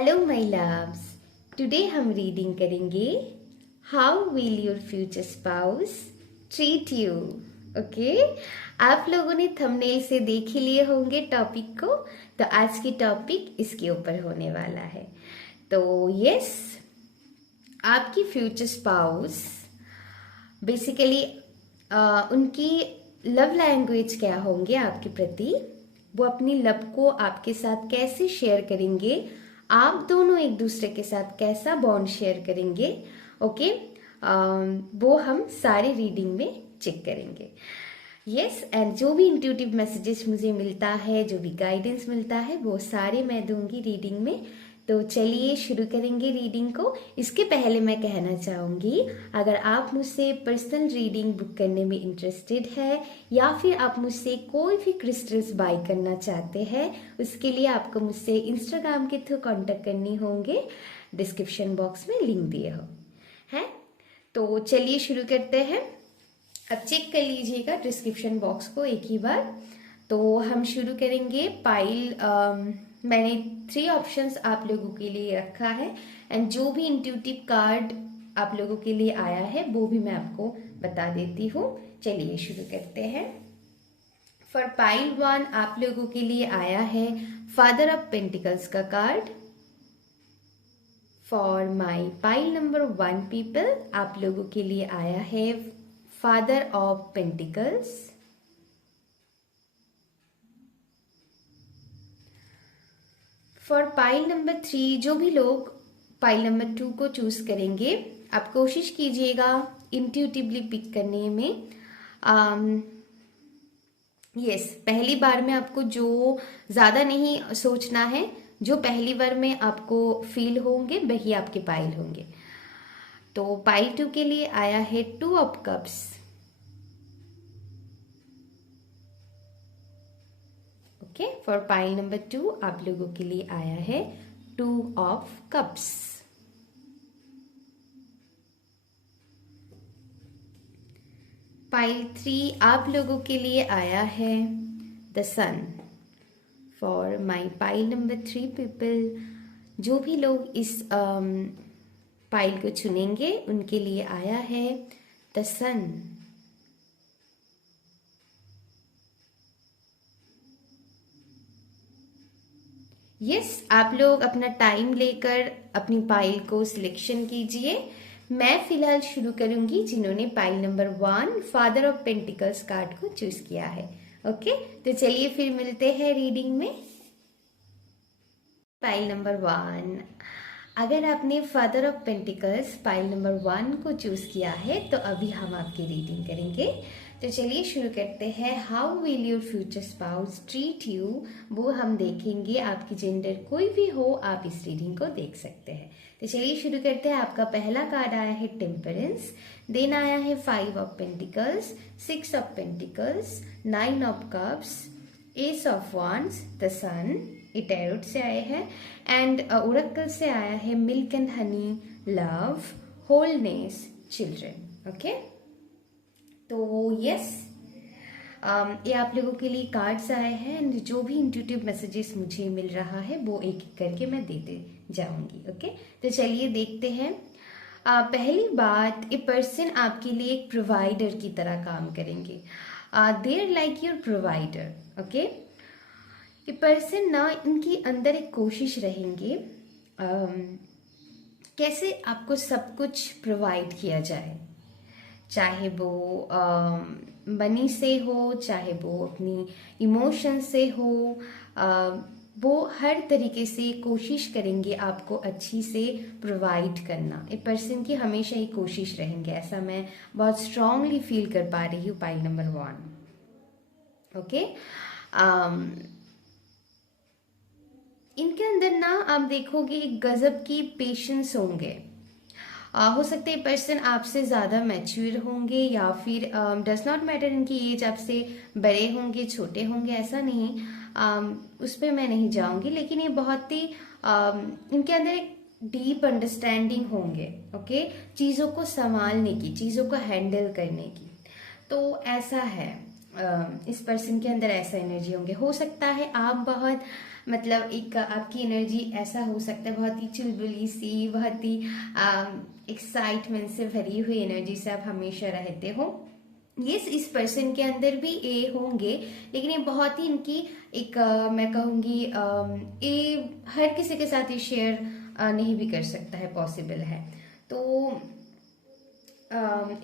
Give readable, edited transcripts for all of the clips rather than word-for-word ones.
Hello my loves, today हम reading करेंगे how will your future spouse treat you. Okay, आप लोगों ने थंबनेल से देख ही लिए होंगे टॉपिक को, तो आज की टॉपिक इसके ऊपर होने वाला है। तो यस, आपकी फ्यूचर स्पाउस बेसिकली उनकी लव लैंग्वेज क्या होंगे आपके प्रति, वो अपनी लव को आपके साथ कैसे शेयर करेंगे, आप दोनों एक दूसरे के साथ कैसा बॉन्ड शेयर करेंगे। ओके, वो हम सारे रीडिंग में चेक करेंगे। यस, एंड जो भी इंट्यूटिव मैसेजेस मुझे मिलता है, जो भी गाइडेंस मिलता है, वो सारे मैं दूंगी रीडिंग में। तो चलिए शुरू करेंगे रीडिंग को। इसके पहले मैं कहना चाहूँगी, अगर आप मुझसे पर्सनल रीडिंग बुक करने में इंटरेस्टेड है या फिर आप मुझसे कोई भी क्रिस्टल्स बाय करना चाहते हैं, उसके लिए आपको मुझसे इंस्टाग्राम के थ्रू कांटेक्ट करनी होंगे। डिस्क्रिप्शन बॉक्स में लिंक दिए हो है। तो चलिए शुरू करते हैं। अब चेक कर लीजिएगा डिस्क्रिप्शन बॉक्स को एक ही बार। तो हम शुरू करेंगे। पाइल मैंने 3 ऑप्शंस आप लोगों के लिए रखा है, एंड जो भी इंट्यूटिव कार्ड आप लोगों के लिए आया है वो भी मैं आपको बता देती हूँ। चलिए शुरू करते हैं। फॉर पाइल 1 आप लोगों के लिए आया है फादर ऑफ पेंटिकल्स का card. For my pile number 1 people आप लोगों के लिए आया है father of pentacles. For pile number 3 जो भी लोग पाइल नंबर 2 को चूज करेंगे, आप कोशिश कीजिएगा इंट्यूटिवली पिक करने में। यस, पहली बार में आपको जो ज्यादा नहीं सोचना है, जो पहली बार में आपको फील होंगे वही आपके पाइल होंगे। तो पाइल 2 के लिए आया है 2 of cups. Okay, for pile number 2 आप लोगों के लिए आया है 2 ऑफ कप्स। पाइल 3 आप लोगों के लिए आया है the sun. For my pile number 3 people, जो भी लोग इस पाइल को चुनेंगे उनके लिए आया है द सन। यस, आप लोग अपना टाइम लेकर अपनी पाइल को सिलेक्शन कीजिए। मैं फिलहाल शुरू करूंगी जिन्होंने pile number 1 father of pentacles card को चूज किया है। ओके, तो चलिए फिर मिलते हैं रीडिंग में। पाइल नंबर 1, अगर आपने father of pentacles pile number 1 को चूज किया है तो अभी हम आपकी रीडिंग करेंगे। तो चलिए शुरू करते हैं। How will your future spouse treat you, वो हम देखेंगे। आपकी जेंडर कोई भी हो, आप इस रीडिंग को देख सकते हैं। तो चलिए शुरू करते हैं। आपका पहला कार्ड आया है टेम्परेंस, देन आया है 5 of pentacles, 6 of pentacles, 9 of cups, ace of wands, the sun, ये टैरोट से आए हैं, एंड ओरेकल से आया है milk and honey, love, wholeness, children. Okay, तो यस, ये आप लोगों के लिए कार्ड्स आए हैं, एंड जो भी इंट्यूटिव मैसेजेस मुझे मिल रहा है वो एक एक करके मैं देते जाऊंगी। ओके, तो चलिए देखते हैं। पहली बात, ए पर्सन आपके लिए एक प्रोवाइडर की तरह काम करेंगे। They're like your provider. Okay, ये पर्सन ना, इनकी अंदर एक कोशिश रहेंगे कैसे आपको सब कुछ प्रोवाइड किया जाए, चाहे वो मनी से हो, चाहे वो अपनी इमोशन से हो। वो हर तरीके से कोशिश करेंगे आपको अच्छी से प्रोवाइड करना। एक पर्सन की हमेशा ही कोशिश रहेंगे, ऐसा मैं बहुत स्ट्रांगली फील कर पा रही हूँ पाइल नंबर 1। ओके, इनके अंदर ना आप देखोगे एक गजब की पेशेंस होंगे। हो सकता है पर्सन आपसे ज़्यादा मैच्योर होंगे, या फिर डज नॉट मैटर इनकी एज आपसे बड़े होंगे छोटे होंगे, ऐसा नहीं। उस पर मैं नहीं जाऊंगी, लेकिन ये बहुत ही इनके अंदर एक डीप अंडरस्टैंडिंग होंगे। ओके, चीज़ों को संभालने की, चीज़ों को हैंडल करने की। तो ऐसा है, इस पर्सन के अंदर ऐसा एनर्जी होंगे। हो सकता है आप बहुत मतलब एक आपकी एनर्जी ऐसा हो सकता है बहुत ही चुलबुली सी, बहुत ही एक्साइटमेंट से भरी हुई एनर्जी से आप हमेशा रहते हो। यस, इस पर्सन के अंदर भी ए होंगे, लेकिन ये बहुत ही इनकी एक मैं कहूँगी ये हर किसी के साथ ये शेयर नहीं भी कर सकता है, पॉसिबल है। तो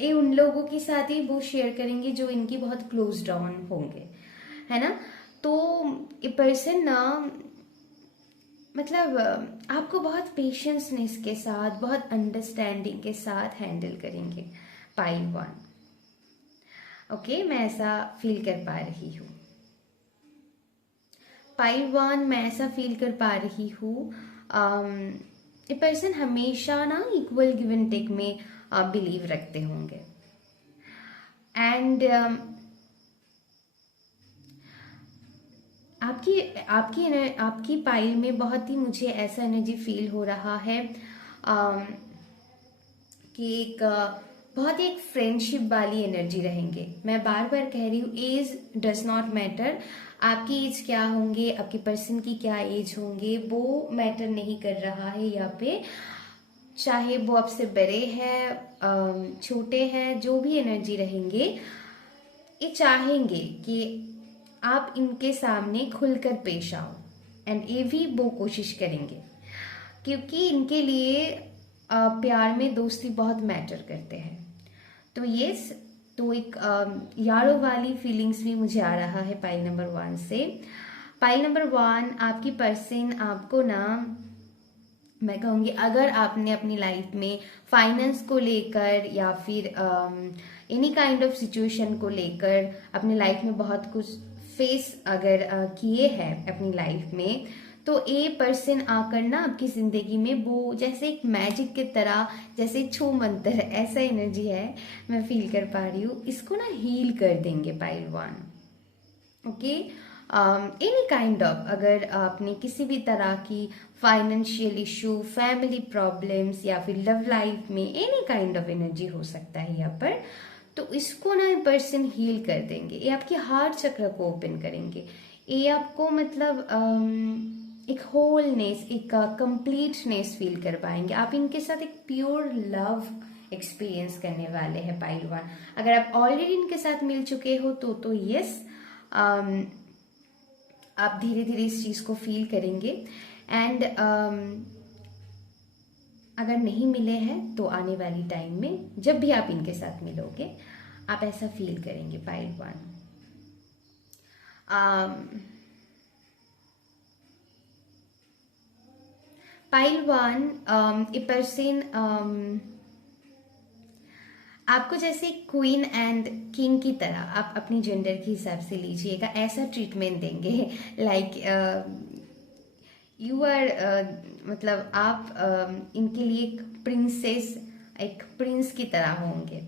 ये उन लोगों के साथ ही वो शेयर करेंगे जो इनकी बहुत क्लोज डाउन होंगे, है ना। तो ये पर्सन ना मतलब आपको बहुत पेशेंसनेस के साथ, बहुत अंडरस्टैंडिंग के साथ हैंडल करेंगे, पाइल वन। ओके, मैं ऐसा फील कर पा रही हूँ। पाइल वन, मैं ऐसा फील कर पा रही हूँ। ये पर्सन हमेशा ना इक्वल गिव एंड टेक में बिलीव रखते होंगे। एंड आपकी पाइल में बहुत ही मुझे ऐसा एनर्जी फील हो रहा है कि एक बहुत ही एक फ्रेंडशिप वाली एनर्जी रहेंगे। मैं बार बार कह रही हूँ, एज डज नॉट मैटर। आपकी एज क्या होंगे, आपकी पर्सन की क्या एज होंगे, वो मैटर नहीं कर रहा है यहाँ पे। चाहे वो आपसे बड़े हैं, छोटे हैं, जो भी एनर्जी रहेंगे, ये चाहेंगे कि आप इनके सामने खुलकर पेश आओ। एंड ये भी वो कोशिश करेंगे, क्योंकि इनके लिए प्यार में दोस्ती बहुत मैटर करते हैं। तो यस, तो एक यारो वाली फीलिंग्स भी मुझे आ रहा है पाइल नंबर 1 से। पाइल नंबर 1, आपकी पर्सन आपको ना, मैं कहूँगी अगर आपने अपनी लाइफ में फाइनेंस को लेकर या फिर एनी काइंड ऑफ सिचुएशन को लेकर अपनी लाइफ में बहुत कुछ फेस अगर किए हैं अपनी लाइफ में, तो ए पर्सन आकर ना आपकी जिंदगी में वो जैसे एक मैजिक की तरह, जैसे छू मंतर, ऐसा एनर्जी है, मैं फील कर पा रही हूँ। इसको ना हील कर देंगे pile one. Okay, any kind of, अगर आपने किसी भी तरह की फाइनेंशियल इशू, फैमिली प्रॉब्लम्स या फिर लव लाइफ में एनी काइंड ऑफ एनर्जी हो सकता है यहाँ पर, तो इसको ना पर्सन हील कर देंगे। ये आपके हार्ट चक्र को ओपन करेंगे। ये आपको मतलब एक होलनेस, एक कंप्लीटनेस फील कर पाएंगे। आप इनके साथ एक प्योर लव एक्सपीरियंस करने वाले हैं पाइल वन। अगर आप ऑलरेडी इनके साथ मिल चुके हो तो यस, आप धीरे धीरे इस चीज को फील करेंगे। एंड अगर नहीं मिले हैं तो आने वाली टाइम में जब भी आप इनके साथ मिलोगे, आप ऐसा फील करेंगे pile one. Pile one, a person आपको जैसे क्वीन एंड किंग की तरह, आप अपनी जेंडर के हिसाब से लीजिएगा, ऐसा ट्रीटमेंट देंगे लाइक यू आर, मतलब आप इनके लिए एक प्रिंसेस, एक प्रिंस की तरह होंगे।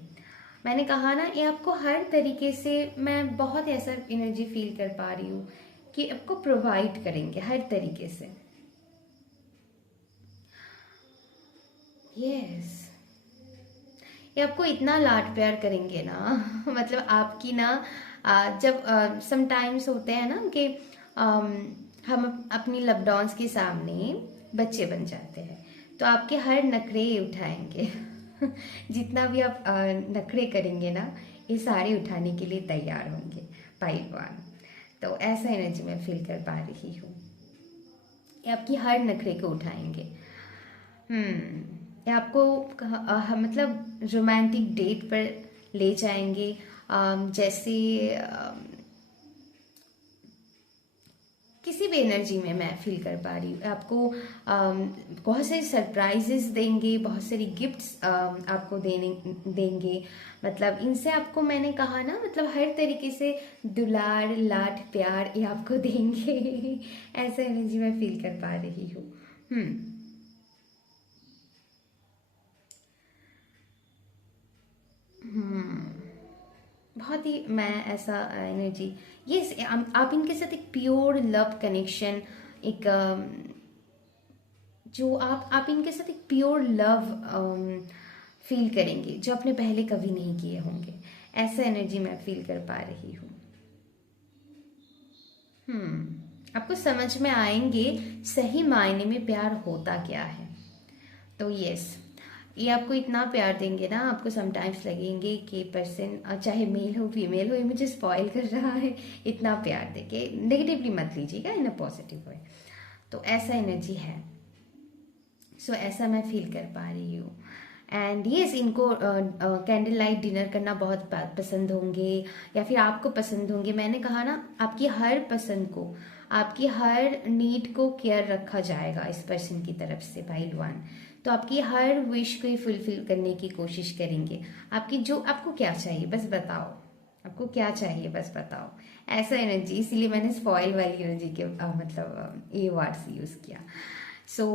मैंने कहा ना, ये आपको हर तरीके से, मैं बहुत ऐसा एनर्जी फील कर पा रही हूँ कि आपको प्रोवाइड करेंगे हर तरीके से। यस, ये आपको इतना लाड प्यार करेंगे ना मतलब आपकी ना जब समटाइम्स होते हैं ना कि हम अपनी लवडॉन्स के सामने बच्चे बन जाते हैं, तो आपके हर नखरे उठाएंगे जितना भी आप नखरे करेंगे ना, ये सारे उठाने के लिए तैयार होंगे पाइल वन। तो ऐसा एनर्जी मैं फील कर पा रही हूँ। ये आपकी हर नखरे को उठाएंगे। ये आपको मतलब रोमांटिक डेट पर ले जाएंगे, जैसे किसी भी एनर्जी में मैं फील कर पा रही हूँ। आपको बहुत सारी सरप्राइजेस देंगे, बहुत सारी गिफ्ट्स आपको देंगे। मतलब इनसे आपको, मैंने कहा ना, मतलब हर तरीके से दुलार, लाड, प्यार ये आपको देंगे ऐसा एनर्जी मैं फील कर पा रही हूँ। बहुत ही मैं ऐसा एनर्जी, यस, आप इनके साथ एक प्योर लव कनेक्शन, एक जो आप इनके साथ एक प्योर लव फील करेंगे जो आपने पहले कभी नहीं किए होंगे। ऐसा एनर्जी मैं फील कर पा रही हूँ। आपको समझ में आएंगे सही मायने में प्यार होता क्या है। तो यस, ये आपको इतना प्यार देंगे ना, आपको समटाइम्स लगेंगे कि पर्सन चाहे मेल हो फीमेल हो ये मुझे स्पॉइल कर रहा है, इतना प्यार देके नेगेटिवली मत लीजिएगा, इन अ पॉजिटिव वे। तो ऐसा एनर्जी है। सो ऐसा मैं फील कर पा रही हूँ। एंड यस, इनको कैंडल लाइट डिनर करना बहुत पसंद होंगे, या फिर आपको पसंद होंगे। मैंने कहा ना, आपकी हर पसंद को, आपकी हर नीड को केयर रखा जाएगा इस पर्सन की तरफ से भाईवान। तो आपकी हर विश को फुलफिल करने की कोशिश करेंगे। आपकी जो, आपको क्या चाहिए बस बताओ, आपको क्या चाहिए बस बताओ, ऐसा एनर्जी। इसीलिए मैंने स्पॉइल वाली एनर्जी के मतलब ये वर्ड्स यूज किया। So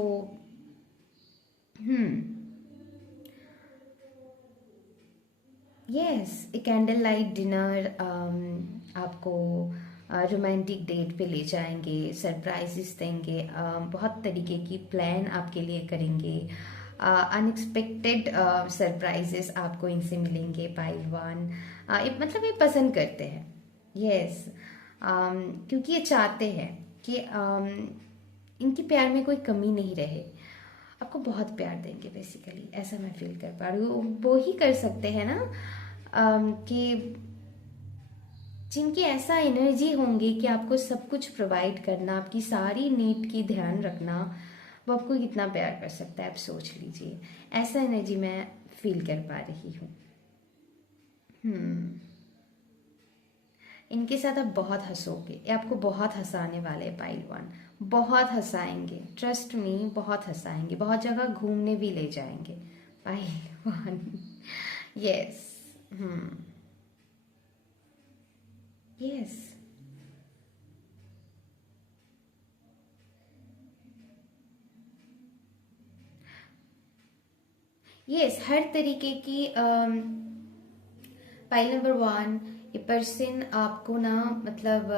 yes, a candle light dinner आपको रोमांटिक डेट पे ले जाएंगे, सरप्राइजेस देंगे, बहुत तरीके की प्लान आपके लिए करेंगे, अनएक्सपेक्टेड सरप्राइजेस आपको इनसे मिलेंगे पाइलवान। मतलब ये पसंद करते हैं, यस, क्योंकि ये चाहते हैं कि इनके प्यार में कोई कमी नहीं रहे। आपको बहुत प्यार देंगे बेसिकली, ऐसा मैं फील कर पा रही हूँ। वो ही कर सकते हैं ना कि जिनकी ऐसा एनर्जी होंगी कि आपको सब कुछ प्रोवाइड करना, आपकी सारी नीड की ध्यान रखना, वो आपको कितना प्यार कर सकता है आप सोच लीजिए। ऐसा एनर्जी मैं फील कर पा रही हूँ। इनके साथ आप बहुत हंसोगे, ये आपको बहुत हंसाने वाले हैं पाइलवान, बहुत हंसाएंगे, ट्रस्ट मी, बहुत हंसाएंगे, बहुत जगह घूमने भी ले जाएंगे पाइलवान। यस, यस, यस, हर तरीके की पाइल नंबर 1, ये पर्सन आपको ना मतलब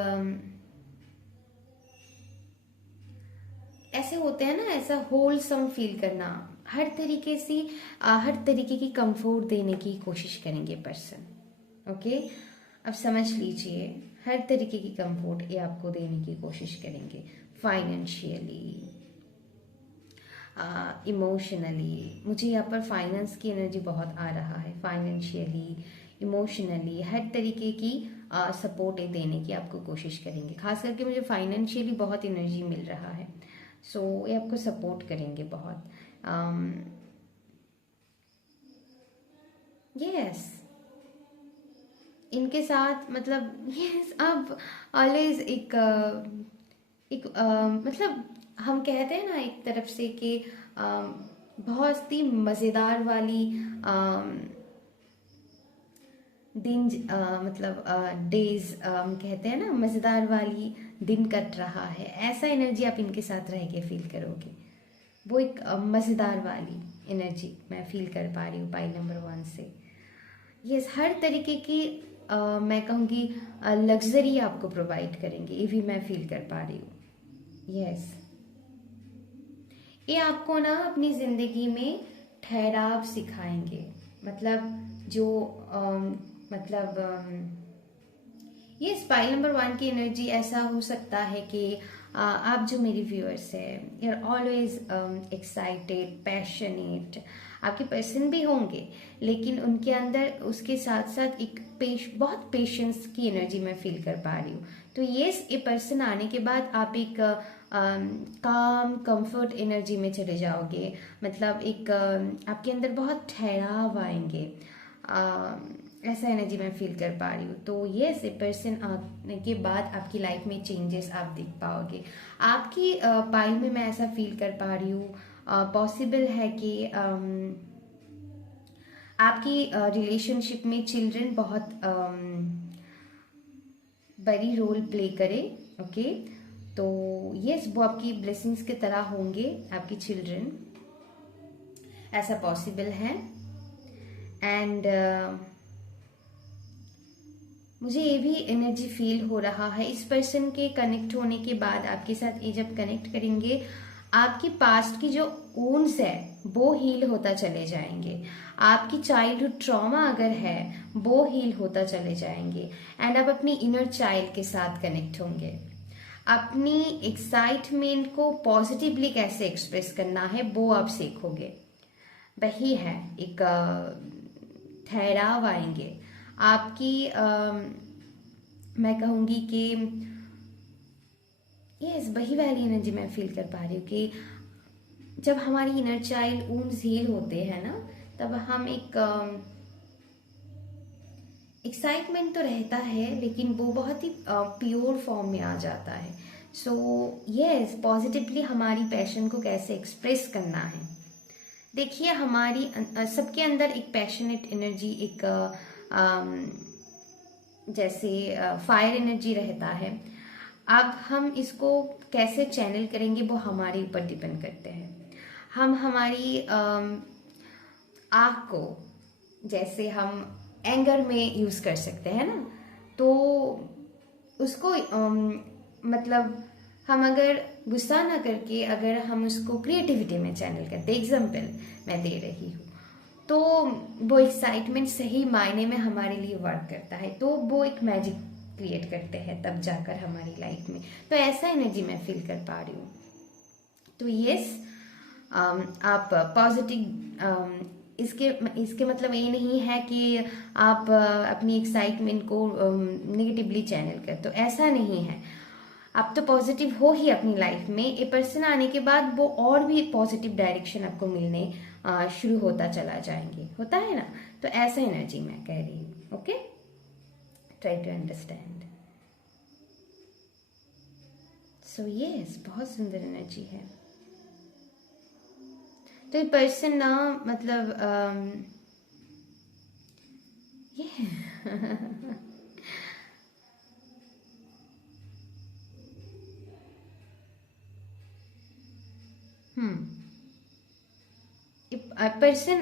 ऐसे होते हैं ना, ऐसा होलसम फील करना, हर तरीके से हर तरीके की कंफर्ट देने की कोशिश करेंगे पर्सन। ओके, अब समझ लीजिए, हर तरीके की कंफर्ट ये आपको देने की कोशिश करेंगे, फाइनेंशियली, इमोशनली। मुझे यहाँ पर फाइनेंस की एनर्जी बहुत आ रहा है, फाइनेंशियली, इमोशनली, हर तरीके की सपोर्ट देने की आपको कोशिश करेंगे। खास करके मुझे फाइनेंशियली बहुत एनर्जी मिल रहा है। सो ये आपको सपोर्ट करेंगे बहुत। यस, इनके साथ मतलब यस, आप ऑलवेज मतलब हम कहते हैं ना एक तरफ से कि बहुत ही मज़ेदार वाली दिन, मतलब डेज, हम कहते हैं ना मज़ेदार वाली दिन कट रहा है, ऐसा एनर्जी आप इनके साथ रह के फील करोगे। वो एक मज़ेदार वाली एनर्जी मैं फील कर पा रही हूँ पाई नंबर 1 से। यस, हर तरीके की मैं कहूँगी लग्जरी आपको प्रोवाइड करेंगे, ये भी मैं फील कर पा रही हूँ। यस, ये आपको ना अपनी ज़िंदगी में ठहराव सिखाएंगे। मतलब जो मतलब ये स्पाइल नंबर 1 की एनर्जी ऐसा हो सकता है कि आप जो मेरी व्यूअर्स हैं, you are always excited, passionate, आपके पर्सन भी होंगे, लेकिन उनके अंदर उसके साथ साथ एक बहुत पेशेंस की एनर्जी मैं फील कर पा रही हूँ। तो ये पर्सन आने के बाद आप एक काम कंफर्ट एनर्जी में चले जाओगे। मतलब एक आपके अंदर बहुत ठहराव आएंगे, ऐसा एनर्जी मैं फील कर पा रही हूँ। तो ये पर्सन आने के बाद आपकी लाइफ में चेंजेस आप देख पाओगे। आपकी पाई में मैं ऐसा फील कर पा रही हूँ, पॉसिबल है कि आपकी रिलेशनशिप में चिल्ड्रन बहुत बड़ी रोल प्ले करे। ओके, तो यस, वो आपकी ब्लेसिंग्स की तरह होंगे आपकी चिल्ड्रन, ऐसा पॉसिबल है। एंड मुझे ये भी एनर्जी फील हो रहा है, इस पर्सन के कनेक्ट होने के बाद, आपके साथ ये जब कनेक्ट करेंगे, आपकी पास्ट की जो वुंड्स है वो हील होता चले जाएंगे। आपकी चाइल्डहुड ट्रॉमा अगर है वो हील होता चले जाएंगे। एंड आप अपनी इनर चाइल्ड के साथ कनेक्ट होंगे। अपनी एक्साइटमेंट को पॉजिटिवली कैसे एक्सप्रेस करना है वो आप सीखोगे। वही है, एक ठहराव आएंगे आपकी। मैं कहूँगी कि यस, वही वाली एनर्जी मैं फील कर पा रही हूँ कि जब हमारी इनर चाइल्ड वुंड्स हील होते हैं ना, तब हम एक एक्साइटमेंट तो रहता है, लेकिन वो बहुत ही प्योर फॉर्म में आ जाता है। सो यस, पॉजिटिवली हमारी पैशन को कैसे एक्सप्रेस करना है। देखिए, हमारी सबके अंदर एक पैशनेट एनर्जी, एक जैसे फायर एनर्जी रहता है। अब हम इसको कैसे चैनल करेंगे वो हमारे ऊपर डिपेंड करते हैं। हम हमारी आँख को जैसे हम एंगर में यूज़ कर सकते हैं ना, तो उसको मतलब हम अगर गुस्सा ना करके अगर हम उसको क्रिएटिविटी में चैनल करते, एग्जाम्पल मैं दे रही हूँ, तो वो एक्साइटमेंट सही मायने में हमारे लिए वर्क करता है, तो वो एक मैजिक क्रिएट करते हैं तब जाकर हमारी लाइफ में। तो ऐसा एनर्जी मैं फील कर पा रही हूँ। तो यस, आप पॉजिटिव, इसके मतलब ये नहीं है कि आप अपनी एक्साइटमेंट को नेगेटिवली चैनल कर, तो ऐसा नहीं है। आप तो पॉजिटिव हो ही अपनी लाइफ में। ए पर्सन आने के बाद वो और भी पॉजिटिव डायरेक्शन आपको मिलने शुरू होता चला जाएंगे, होता है ना। तो ऐसा एनर्जी मैं कह रही हूँ। Okay, try to understand. So yes, बहुत सुंदर एनर्जी है। तो ये पर्सन ना, मतलब ये पर्सन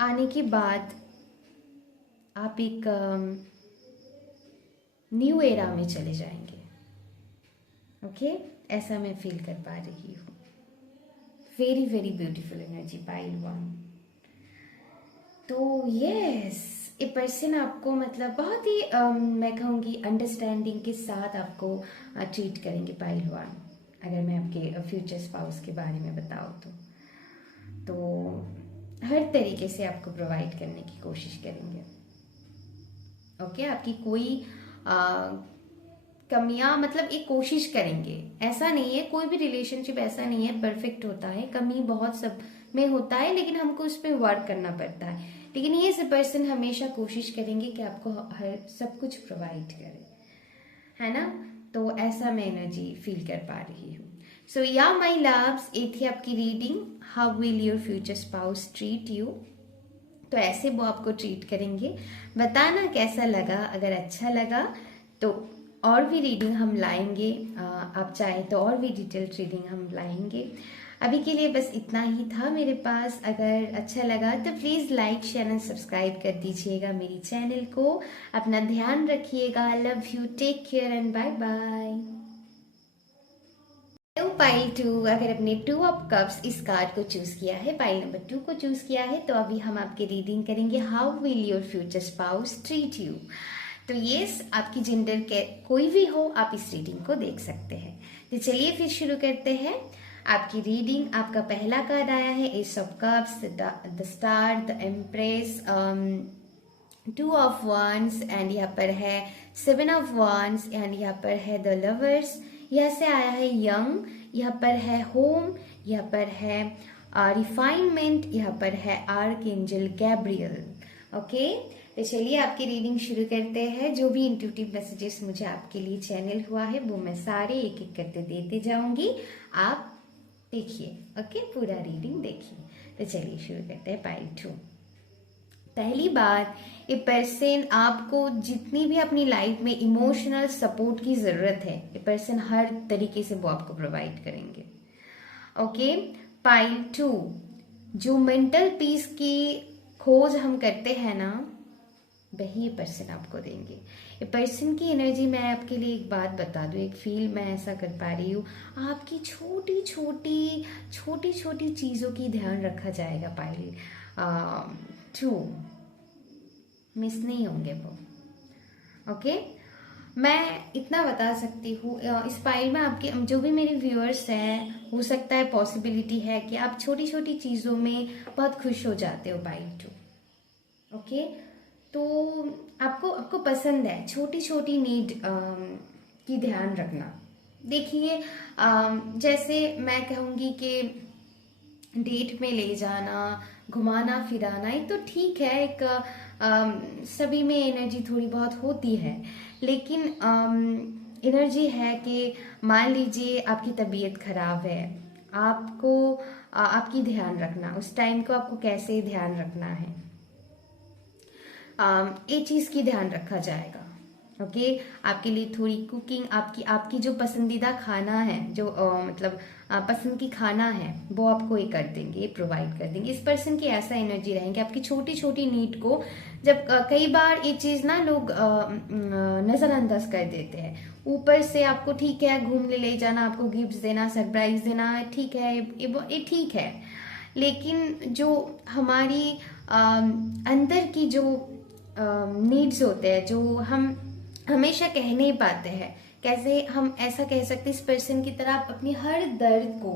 आने के बाद आप एक न्यू एरा में चले जाएंगे। ओके, ऐसा मैं फील कर पा रही हूँ। Very very beautiful energy pile 1। तो यस, ए पर्सन आपको मतलब बहुत ही मैं कहूँगी अंडरस्टैंडिंग के साथ आपको ट्रीट करेंगे पाइल 1। अगर मैं आपके फ्यूचर स्पाउस के बारे में बताऊँ तो हर तरीके से आपको प्रोवाइड करने की कोशिश करेंगे। ओके, आपकी कोई कमियां, मतलब एक कोशिश करेंगे। ऐसा नहीं है, कोई भी रिलेशनशिप ऐसा नहीं है परफेक्ट होता है, कमी बहुत सब में होता है, लेकिन हमको उस पर वर्क करना पड़ता है। लेकिन ये सब पर्सन हमेशा कोशिश करेंगे कि आपको हर सब कुछ प्रोवाइड करे, है ना। तो ऐसा मैं एनर्जी फील कर पा रही हूँ। सो या माई लव्स, ये थी आपकी reading, how will your future spouse treat you. तो ऐसे वो आपको ट्रीट करेंगे। बताना कैसा लगा। अगर अच्छा लगा तो और भी रीडिंग हम लाएंगे, आप चाहें तो और भी डिटेल्ड रीडिंग हम लाएंगे। अभी के लिए बस इतना ही था मेरे पास। अगर अच्छा लगा तो please like share and subscribe कर दीजिएगा मेरी चैनल को। अपना ध्यान रखिएगा। Love you, take care and bye bye. Pile 2, अगर अपने 2 ऑफ कप्स इस कार्ड को चूज किया है, पाइल नंबर 2 को चूज किया है, तो अभी हम आपकी रीडिंग करेंगे how will your future spouse treat you. तो यस, आपकी जेंडर के कोई भी हो, आप इस रीडिंग को देख सकते हैं। तो चलिए फिर शुरू करते हैं आपकी रीडिंग। आपका पहला कार्ड आया है S of cups, the star, the empress, 2 of wands, and यहाँ पर है 7 ऑफ wands, एंड यहाँ पर है द लवर्स। यहाँ से आया है यंग, यहाँ पर है होम, यहाँ पर है रिफाइनमेंट, यहाँ पर है आर्कएंजल गैब्रियल। ओके, तो चलिए आपकी रीडिंग शुरू करते हैं। जो भी इंट्यूटिव मैसेजेस मुझे आपके लिए चैनल हुआ है वो मैं सारे एक एक करके देते जाऊंगी, आप देखिए। ओके, पूरा रीडिंग देखिए। तो चलिए शुरू करते हैं पाइल 2। पहली बात, ये पर्सन आपको जितनी भी अपनी लाइफ में इमोशनल सपोर्ट की ज़रूरत है, ये पर्सन हर तरीके से वो आपको प्रोवाइड करेंगे। ओके, पाइल 2, जो मेंटल पीस की खोज हम करते हैं ना, वही ये पर्सन आपको देंगे। ये पर्सन की एनर्जी, मैं आपके लिए एक बात बता दूं, एक फील मैं ऐसा कर पा रही हूँ, आपकी छोटी छोटी चीज़ों की ध्यान रखा जाएगा। पाइल 2 मिस नहीं होंगे वो। ओके, मैं इतना बता सकती हूँ, इस फाइल में आपके जो भी मेरे व्यूअर्स हैं, हो सकता है पॉसिबिलिटी है कि आप छोटी छोटी चीज़ों में बहुत खुश हो जाते हो पाइल टू। ओके, तो आपको आपको पसंद है छोटी छोटी नीड की ध्यान रखना। देखिए, जैसे मैं कहूँगी कि डेट में ले जाना, घुमाना फिराना, एक तो ठीक है, एक सभी में एनर्जी थोड़ी बहुत होती है, लेकिन एनर्जी है कि मान लीजिए आपकी तबीयत खराब है, आपको आपकी ध्यान रखना, उस टाइम को आपको कैसे ध्यान रखना है, ये चीज़ की ध्यान रखा जाएगा। ओके, आपके लिए थोड़ी कुकिंग, आपकी आपकी जो पसंदीदा खाना है, जो मतलब पसंद की खाना है, वो आपको ये कर देंगे, ये प्रोवाइड कर देंगे। इस पर्सन की ऐसा एनर्जी रहेंगे, आपकी छोटी छोटी नीड को, जब कई बार ये चीज़ ना लोग नज़रअंदाज कर देते हैं। ऊपर से आपको ठीक है घूमने ले जाना, आपको गिफ्ट्स देना, सरप्राइज देना, ठीक है, ये ठीक है, लेकिन जो हमारी अंदर की जो नीड्स होते हैं, जो हम हमेशा कह नहीं पाते हैं, कैसे हम ऐसा कह सकते, इस पर्सन की तरह आप अपनी हर दर्द को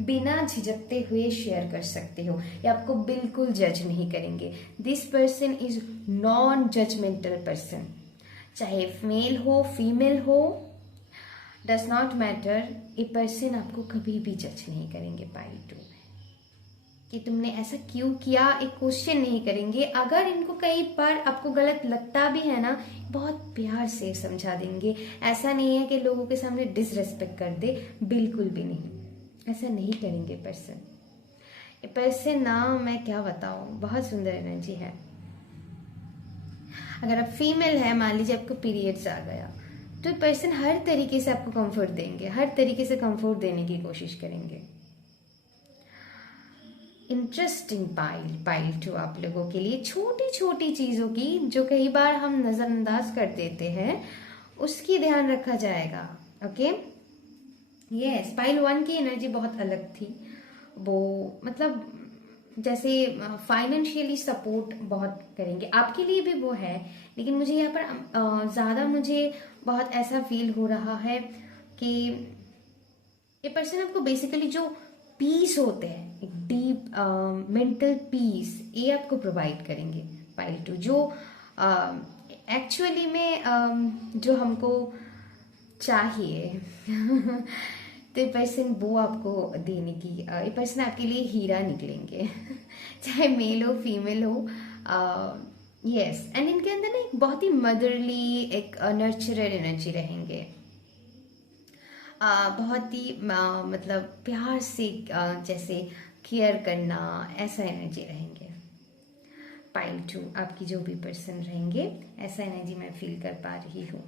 बिना झिझकते हुए शेयर कर सकते हो, या आपको बिल्कुल जज नहीं करेंगे। This person is non judgemental person, चाहे मेल हो फीमेल हो, डज नॉट मैटर, ये पर्सन आपको कभी भी जज नहीं करेंगे पाइल टू में, कि तुमने ऐसा क्यों किया, एक क्वेश्चन नहीं करेंगे। अगर इनको कई बार आपको गलत लगता भी है ना, बहुत प्यार से समझा देंगे। ऐसा नहीं है कि लोगों के सामने डिसरेस्पेक्ट कर दे, बिल्कुल भी नहीं, ऐसा नहीं करेंगे पर्सन। ये पर्सन ना, मैं क्या बताऊं, बहुत सुंदर एनर्जी है। अगर आप फीमेल है, मान लीजिए आपको पीरियड्स आ गया, तो ये पर्सन हर तरीके से आपको कंफर्ट देंगे, हर तरीके से कंफर्ट देने की कोशिश करेंगे। इंटरेस्टिंग पाइल टू आप लोगों के लिए, छोटी छोटी चीज़ों की जो कई बार हम नज़रअंदाज कर देते हैं, उसकी ध्यान रखा जाएगा। ओके, यस, पाइल 1 की एनर्जी बहुत अलग थी। वो मतलब जैसे फाइनेंशियली सपोर्ट बहुत करेंगे, आपके लिए भी वो है, लेकिन मुझे यहाँ पर ज़्यादा मुझे बहुत ऐसा फील हो रहा है कि ये पर्सन आपको बेसिकली जो पीस होते हैं, एक डीप मेंटल पीस, ये आपको प्रोवाइड करेंगे पाइल टू, जो एक्चुअली में जो हमको चाहिए तो ये पर्सन वो आपको देने की, ये पर्सन आपके लिए हीरा निकलेंगे चाहे मेल हो फीमेल हो। यस, एंड इनके अंदर ना एक बहुत ही मदरली, एक नर्चरर एनर्जी रहेंगे, बहुत ही मतलब प्यार से जैसे केयर करना, ऐसा एनर्जी रहेंगे पाइल टू। आपकी जो भी पर्सन रहेंगे, ऐसा एनर्जी मैं फील कर पा रही हूँ।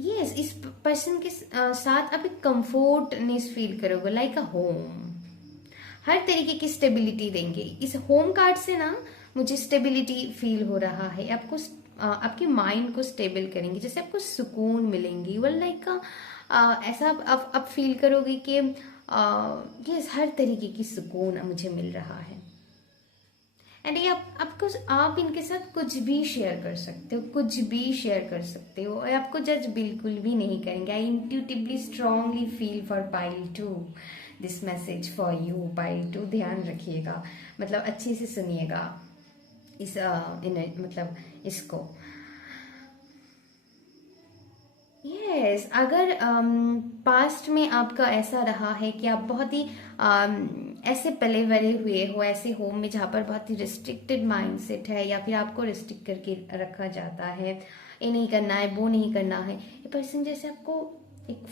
यस, इस पर्सन के साथ आप एक कंफर्टनेस फील करोगे, लाइक अ होम, हर तरीके की स्टेबिलिटी देंगे। इस होम कार्ड से ना मुझे स्टेबिलिटी फील हो रहा है, आपको आपके माइंड को स्टेबल करेंगे, जैसे आपको सुकून मिलेंगी, वो लाइक ऐसा आप फील करोगे कि यस, हर तरीके की सुकून मुझे मिल रहा है। एंड ये आप इनके साथ कुछ भी शेयर कर सकते हो, कुछ भी शेयर कर सकते हो, और आपको जज बिल्कुल भी नहीं करेंगे। I intuitively strongly feel for pile two this message for you pile two. ध्यान रखिएगा, मतलब अच्छे से सुनिएगा इस मतलब इसको। यस, अगर पास्ट में आपका ऐसा रहा है कि आप बहुत ही ऐसे पले बड़े हुए हो ऐसे होम में जहाँ पर बहुत ही रिस्ट्रिक्टेड माइंडसेट है, या फिर आपको रिस्ट्रिक्ट करके रखा जाता है, ये नहीं करना है, वो नहीं करना है, ये पर्सन जैसे आपको एक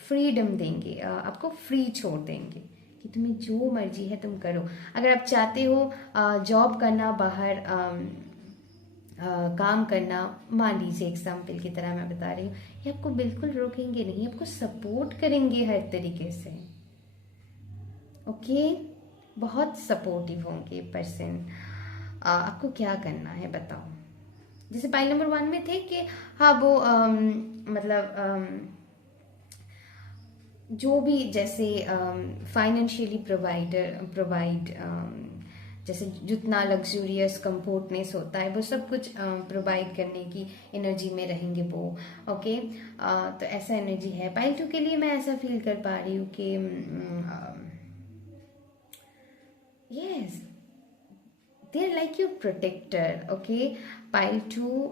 फ्रीडम देंगे, आपको फ्री छोड़ देंगे कि तुम्हें जो मर्जी है तुम करो। अगर आप चाहते हो जॉब करना, बाहर काम करना, मान लीजिए एग्जाम्पल की तरह मैं बता रही हूँ, ये आपको बिल्कुल रोकेंगे नहीं, आपको सपोर्ट करेंगे हर तरीके से। ओके, बहुत सपोर्टिव होंगे पर्सन। आपको क्या करना है बताओ। जैसे पाइल नंबर 1 में थे कि हाँ वो मतलब जो भी जैसे फाइनेंशियली प्रोवाइड जैसे जितना लग्जूरियस कंफर्टनेस होता है वो सब कुछ प्रोवाइड करने की एनर्जी में रहेंगे वो। ओके, तो ऐसा एनर्जी है पाइल 2 के लिए। मैं ऐसा फील कर पा रही हूँ कि yes, they are like your protector. Okay, pile 2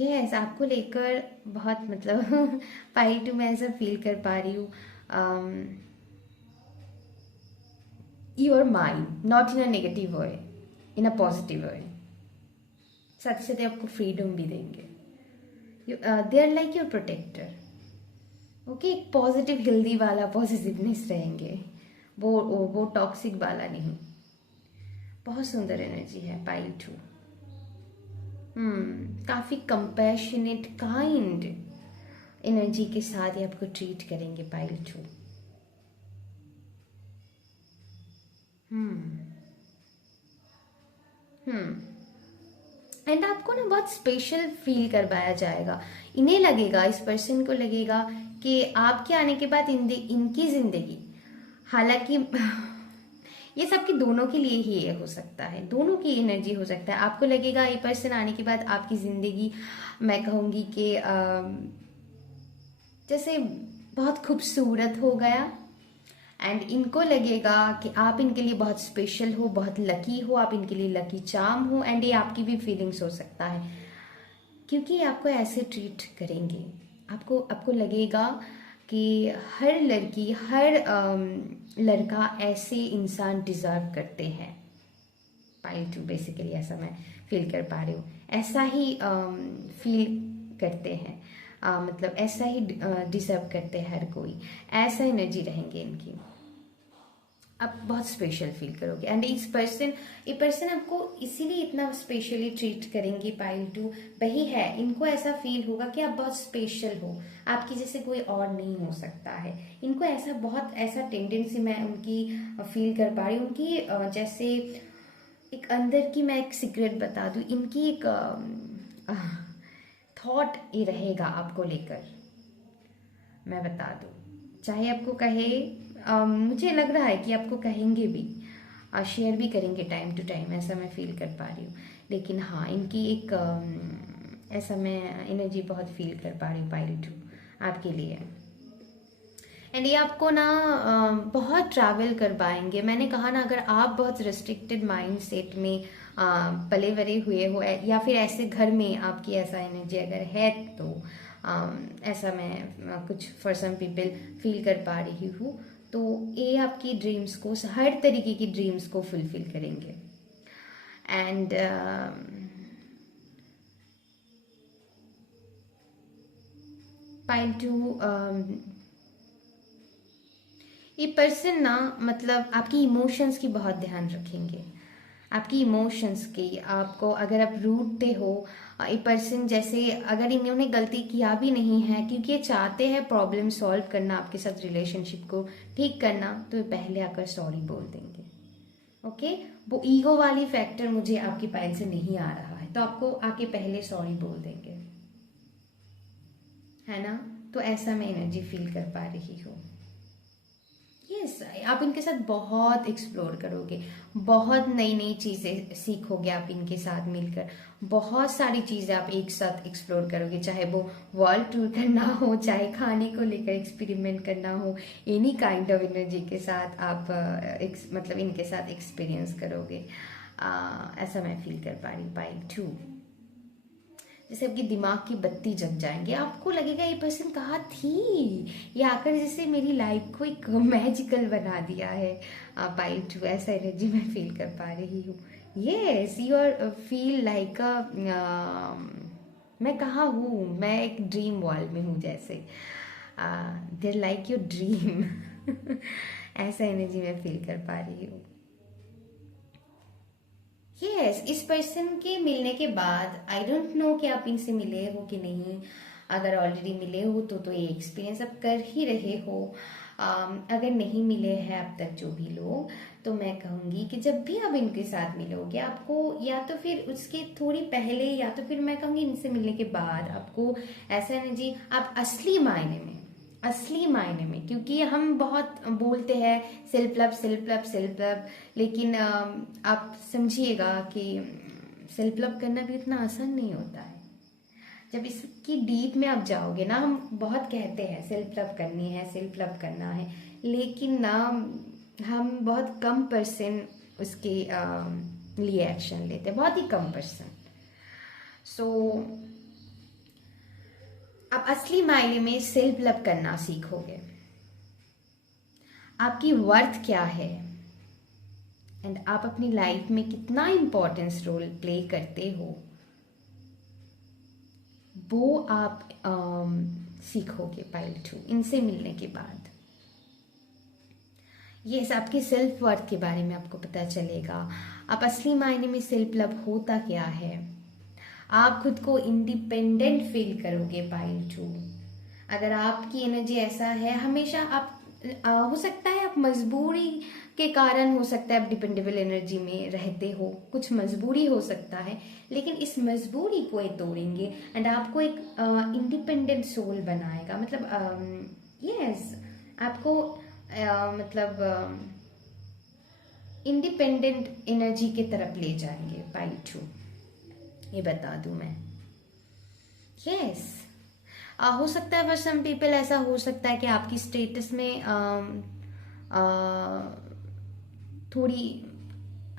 yes आपको लेकर बहुत मतलब पाइल 2 मैं ऐसा फील कर पा रही हूँ, your mind not in a negative way, in a positive way. साथ ही साथ आपको फ्रीडम भी देंगे। They are like your protector. Okay, एक पॉजिटिव हेल्दी वाला पॉजिटिवनेस रहेंगे, वो टॉक्सिक वाला नहीं। बहुत सुंदर एनर्जी है पाइल 2। काफी कंपैशनेट काइंड एनर्जी के साथ ही आपको ट्रीट करेंगे पाइल 2। एंड आपको ना बहुत स्पेशल फील करवाया जाएगा। इन्हें लगेगा, इस पर्सन को लगेगा कि आपके आने के बाद इनकी जिंदगी, हालांकि ये सबके दोनों के लिए ही ये हो सकता है, दोनों की एनर्जी हो सकता है। आपको लगेगा ये पर्सन आने के बाद आपकी जिंदगी, मैं कहूँगी कि जैसे बहुत खूबसूरत हो गया। एंड इनको लगेगा कि आप इनके लिए बहुत स्पेशल हो, बहुत लकी हो, आप इनके लिए लकी चार्म हो। एंड ये आपकी भी फीलिंग्स हो सकता है, क्योंकि आपको ऐसे ट्रीट करेंगे। आपको लगेगा कि हर लड़की, हर लड़का ऐसे इंसान डिजर्व करते हैं। पाइल 2 बेसिकली ऐसा मैं फील कर पा रही हूँ, ऐसा ही फील करते हैं, मतलब ऐसा ही डिजर्व करते हैं हर कोई। ऐसा एनर्जी रहेंगे इनकी, आप बहुत स्पेशल फील करोगे। एंड ये पर्सन आपको इसीलिए इतना स्पेशली ट्रीट करेंगे पाइल 2, वही है, इनको ऐसा फील होगा कि आप बहुत स्पेशल हो, आपकी जैसे कोई और नहीं हो सकता है। इनको ऐसा बहुत ऐसा टेंडेंसी मैं उनकी फील कर पा रही हूँ, उनकी जैसे एक अंदर की, मैं एक सीक्रेट बता दूँ, इनकी एक थॉट ये रहेगा आपको लेकर, मैं बता दूँ। चाहे आपको कहे, मुझे लग रहा है कि आपको कहेंगे भी, शेयर भी करेंगे टाइम टू टाइम, ऐसा मैं फील कर पा रही हूँ। लेकिन हाँ, इनकी एक ऐसा मैं एनर्जी बहुत फील कर पा रही हूँ पाइल 2 आपके लिए। एंड ये आपको ना बहुत ट्रैवल कर पाएंगे। मैंने कहा ना, अगर आप बहुत रिस्ट्रिक्टेड माइंड सेट में पले बड़े हुए हो, या फिर ऐसे घर में आपकी ऐसा एनर्जी अगर है, तो ऐसा मैं कुछ फॉर सम पीपल फील कर पा रही हूँ। तो ये आपकी ड्रीम्स को, हर तरीके की ड्रीम्स को फुलफिल करेंगे। एंड पाइल 2 ये पर्सन ना, मतलब आपकी इमोशंस की बहुत ध्यान रखेंगे, आपकी इमोशंस की। आपको अगर आप रूठते हो, ये पर्सन जैसे अगर इन्होंने गलती किया भी नहीं है, क्योंकि ये चाहते हैं प्रॉब्लम सॉल्व करना, आपके साथ रिलेशनशिप को ठीक करना, तो ये पहले आकर सॉरी बोल देंगे। ओके, वो ईगो वाली फैक्टर मुझे आपकी पाइल से नहीं आ रहा है, तो आपको आके पहले सॉरी बोल देंगे, है ना। तो ऐसा मैं एनर्जी फील कर पा रही हूँ। यस, आप इनके साथ बहुत एक्सप्लोर करोगे, बहुत नई नई चीज़ें सीखोगे आप इनके साथ मिलकर। बहुत सारी चीज़ें आप एक साथ एक्सप्लोर करोगे, चाहे वो वर्ल्ड टूर करना हो, चाहे खाने को लेकर एक्सपेरिमेंट करना हो, एनी काइंड ऑफ एनर्जी के साथ आप मतलब इनके साथ एक्सपीरियंस करोगे। ऐसा मैं फील कर पा रही हूँ पाइल 2। जैसे आपकी दिमाग की बत्ती जग जाएंगे, आपको लगेगा ये पर्सन कहाँ थी, ये आकर जैसे मेरी लाइफ को एक मैजिकल बना दिया है। पाइल 2 ऐसा एनर्जी मैं फील कर पा रही हूँ। Yes, you are feel like मैं कहाँ हूँ, मैं एक ड्रीम वर्ल्ड में हूँ जैसे, देयर लाइक योर ड्रीम। ऐसा एनर्जी मैं फील कर पा रही हूँ। यस, इस पर्सन के मिलने के बाद आई डोंट नो कि आप इनसे मिले हो कि नहीं। अगर ऑलरेडी मिले हो तो ये एक्सपीरियंस आप कर ही रहे हो। अगर नहीं मिले हैं अब तक जो भी लोग, तो मैं कहूँगी कि जब भी आप इनके साथ मिलोगे, आपको या तो फिर उसके थोड़ी पहले, या तो फिर मैं कहूँगी इनसे मिलने के बाद, आपको ऐसा एनर्जी, आप असली मायने में असली मायने में, क्योंकि हम बहुत बोलते हैं self love self love self love, लेकिन आप समझिएगा कि सेल्फ लव करना भी इतना आसान नहीं होता है। जब इसकी डीप में आप जाओगे ना, हम बहुत कहते हैं सेल्फ लव करनी है, सेल्फ लव करना है, लेकिन ना हम बहुत कम परसेंट उसके लिए एक्शन लेते हैं, बहुत ही कम परसेंट। सो आप असली मायने में सेल्फ लव करना सीखोगे, आपकी वर्थ क्या है एंड आप अपनी लाइफ में कितना इम्पोर्टेंस रोल प्ले करते हो, वो आप सीखोगे पाइल 2 इनसे मिलने के बाद। ये आपके सेल्फ वर्थ के बारे में आपको पता चलेगा। आप असली मायने में सेल्फ लव होता क्या है, आप खुद को इंडिपेंडेंट फील करोगे पाइल 2। अगर आपकी एनर्जी ऐसा है, हमेशा आप हो सकता है आप मजबूरी के कारण, हो सकता है आप डिपेंडेबल एनर्जी में रहते हो, कुछ मजबूरी हो सकता है, लेकिन इस मजबूरी को ये तोड़ेंगे एंड आपको एक इंडिपेंडेंट सोल बनाएगा। मतलब यस आपको मतलब इंडिपेंडेंट एनर्जी की तरफ ले जाएंगे पाइल 2, ये बता दूं मैं। यस हो सकता है फॉर सम पीपल ऐसा हो सकता है कि आपकी स्टेटस में थोड़ी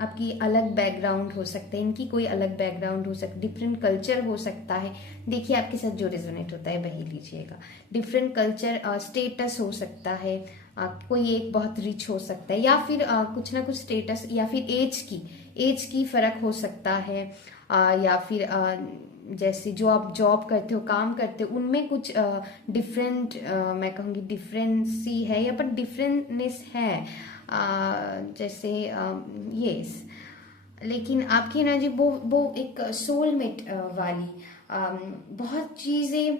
आपकी अलग बैकग्राउंड हो सकता है, इनकी कोई अलग बैकग्राउंड हो सकता है, डिफरेंट कल्चर हो सकता है। देखिए आपके साथ जो रेजोनेट होता है वही लीजिएगा। डिफरेंट कल्चर, स्टेटस हो सकता है, कोई एक बहुत रिच हो सकता है, या फिर कुछ ना कुछ स्टेटस, या फिर एज की फर्क हो सकता है, या फिर जैसे जो आप जॉब करते हो, काम करते हो, उनमें कुछ डिफरेंट मैं कहूँगी डिफरेंसी है, या पर डिफरेंटनेस है, जैसे यस। लेकिन आपकी एनर्जी वो एक सोलमेट वाली, बहुत चीज़ें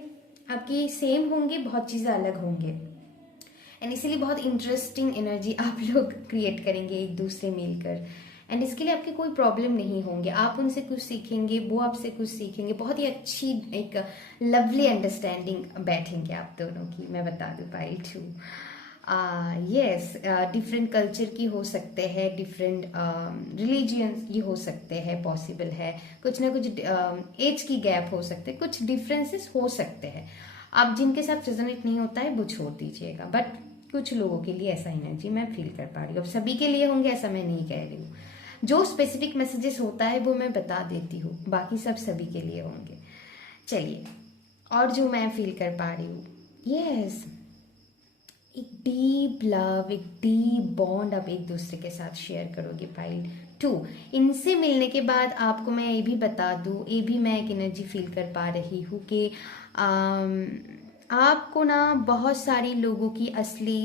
आपकी सेम होंगी, बहुत चीज़ें अलग होंगे, एंड इसीलिए बहुत इंटरेस्टिंग एनर्जी आप लोग क्रिएट करेंगे एक दूसरे मिलकर। एंड इसके लिए आपके कोई प्रॉब्लम नहीं होंगे, आप उनसे कुछ सीखेंगे, वो आपसे कुछ सीखेंगे, बहुत ही अच्छी एक लवली अंडरस्टैंडिंग बैठेंगे आप दोनों की, मैं बता दूं पाइल 2। यस डिफरेंट कल्चर की हो सकते हैं, डिफरेंट रिलीजियंस की हो सकते हैं, पॉसिबल है कुछ ना कुछ एज की गैप हो सकते हैं, कुछ डिफरेंसेस हो सकते हैं। आप जिनके साथ रेजोनेट नहीं होता है वो छोड़ दीजिएगा, बट कुछ लोगों के लिए ऐसा एनर्जी मैं फील कर पा रही हूँ। अब सभी के लिए होंगे ऐसा मैं नहीं कह रही हूँ, जो स्पेसिफिक मैसेजेस होता है वो मैं बता देती हूँ, बाकी सब सभी के लिए होंगे। चलिए, और जो मैं फील कर पा रही हूँ, यस एक डीप लव, एक डीप बॉन्ड आप एक दूसरे के साथ शेयर करोगे पाइल 2। इनसे मिलने के बाद आपको मैं ये भी बता दूँ, ये भी मैं एक एनर्जी फील कर पा रही हूँ कि आपको ना बहुत सारी लोगों की असली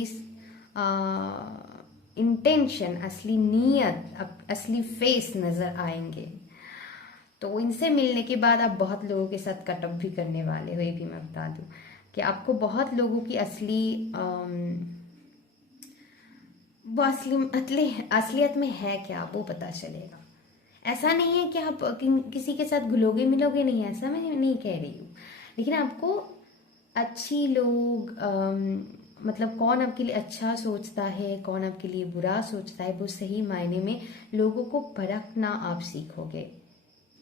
इंटेंशन, असली नीयत, असली फेस नजर आएंगे। तो इनसे मिलने के बाद आप बहुत लोगों के साथ कटअप भी करने वाले हो, ये भी मैं बता दूं कि आपको बहुत लोगों की असलियत में है क्या वो पता चलेगा। ऐसा नहीं है कि आप किसी के साथ घुलोगे मिलोगे नहीं, ऐसा मैं नहीं कह रही हूँ, लेकिन आपको अच्छी लोग मतलब कौन आपके लिए अच्छा सोचता है, कौन आपके लिए बुरा सोचता है, वो सही मायने में लोगों को परखना आप सीखोगे।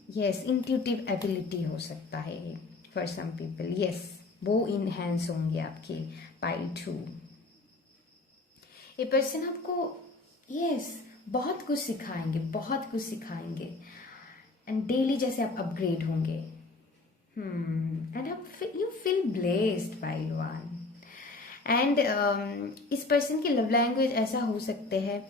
यस इंट्यूटिव एबिलिटी हो सकता है फॉर सम पीपल, यस वो इनहेंस होंगे आपके पाइल 2। ये पर्सन आपको यस बहुत कुछ सिखाएंगे, बहुत कुछ सिखाएंगे, एंड डेली जैसे आप अपग्रेड होंगे, and you feel blessed pile 1। And इस पर्सन की लव लैंग्वेज ऐसा हो सकते हैं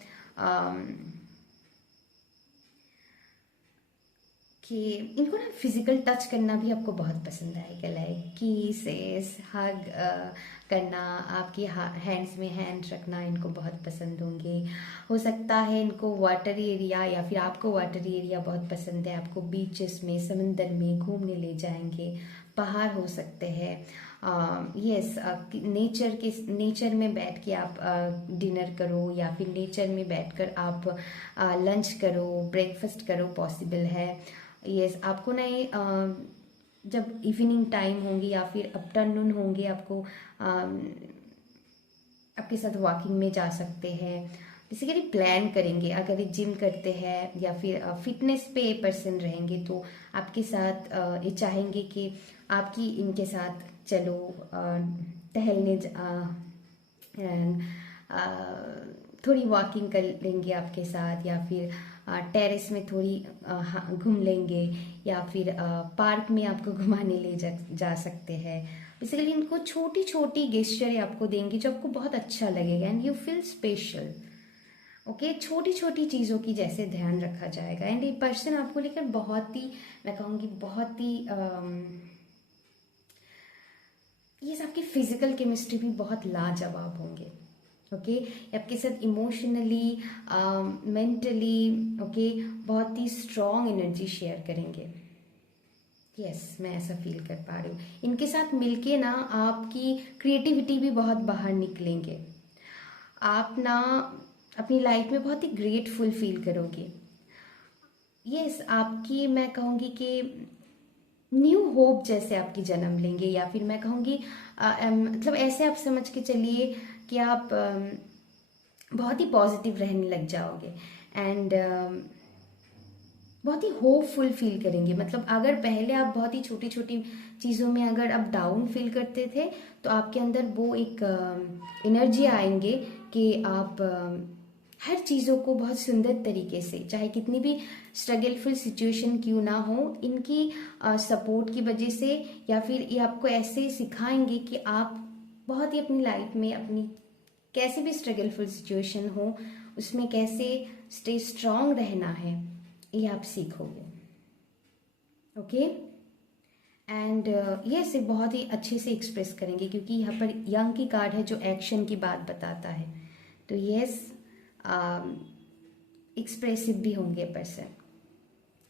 कि इनको ना फिजिकल टच करना भी आपको बहुत पसंद आएगा, लाइक किसेस, हग करना, आपकी हैंड्स में हैंड रखना इनको बहुत पसंद होंगे। हो सकता है इनको वाटर एरिया, या फिर आपको वाटर एरिया बहुत पसंद है, आपको बीचेस में, समंदर में घूमने ले जाएंगे, पहाड़ हो सकते हैं, यस नेचर में बैठ के आप डिनर करो, या फिर नेचर में बैठकर आप लंच करो, ब्रेकफास्ट करो, पॉसिबल है। यस आपको ना ये जब इवनिंग टाइम होंगी या फिर आफ्टरनून होंगे, आपको आपके साथ वॉकिंग में जा सकते हैं, बेसिकली प्लान करेंगे। अगर ये जिम करते हैं या फिर फिटनेस पे पर्सन रहेंगे तो आपके साथ ये चाहेंगे कि आपकी इनके साथ चलो टहलने and, थोड़ी वॉकिंग कर लेंगे आपके साथ, या फिर टेरेस में थोड़ी घूम लेंगे, या फिर पार्क में आपको घुमाने ले जा सकते हैं। बेसिकली इनको छोटी छोटी गेस्चर आपको देंगे जो आपको बहुत अच्छा लगेगा and you feel special. Okay, छोटी छोटी चीज़ों की जैसे ध्यान रखा जाएगा एंड ये पर्सन आपको लेकर बहुत ही, मैं कहूँगी बहुत ही ये आपकी फिजिकल केमिस्ट्री भी बहुत लाजवाब होंगे। ओके, आपके साथ इमोशनली मेंटली ओके बहुत ही स्ट्रॉन्ग एनर्जी शेयर करेंगे। यस, मैं ऐसा फील कर पा रही हूँ। इनके साथ मिलके ना आपकी क्रिएटिविटी भी बहुत बाहर निकलेंगे। आप ना अपनी लाइफ में बहुत ही ग्रेटफुल फील करोगे। यस, आपकी मैं कहूँगी कि न्यू होप जैसे आपकी जन्म लेंगे, या फिर मैं कहूँगी मतलब ऐसे आप समझ के चलिए कि आप बहुत ही पॉजिटिव रहने लग जाओगे एंड बहुत ही होपफुल फील करेंगे। मतलब अगर पहले आप बहुत ही छोटी छोटी चीज़ों में अगर आप डाउन फील करते थे तो आपके अंदर वो एक एनर्जी आएंगे कि आप हर चीज़ों को बहुत सुंदर तरीके से, चाहे कितनी भी स्ट्रगलफुल सिचुएशन क्यों ना हो, इनकी सपोर्ट की वजह से, या फिर ये आपको ऐसे सिखाएंगे कि आप बहुत ही अपनी लाइफ में अपनी कैसे भी स्ट्रगलफुल सिचुएशन हो उसमें कैसे स्टे स्ट्रांग रहना है, ये आप सीखोगे। ओके, एंड ये से बहुत ही अच्छे से एक्सप्रेस करेंगे क्योंकि यहाँ पर यंग की कार्ड है जो एक्शन की बात बताता है। तो यस, एक्सप्रेसिव भी होंगे पर्सन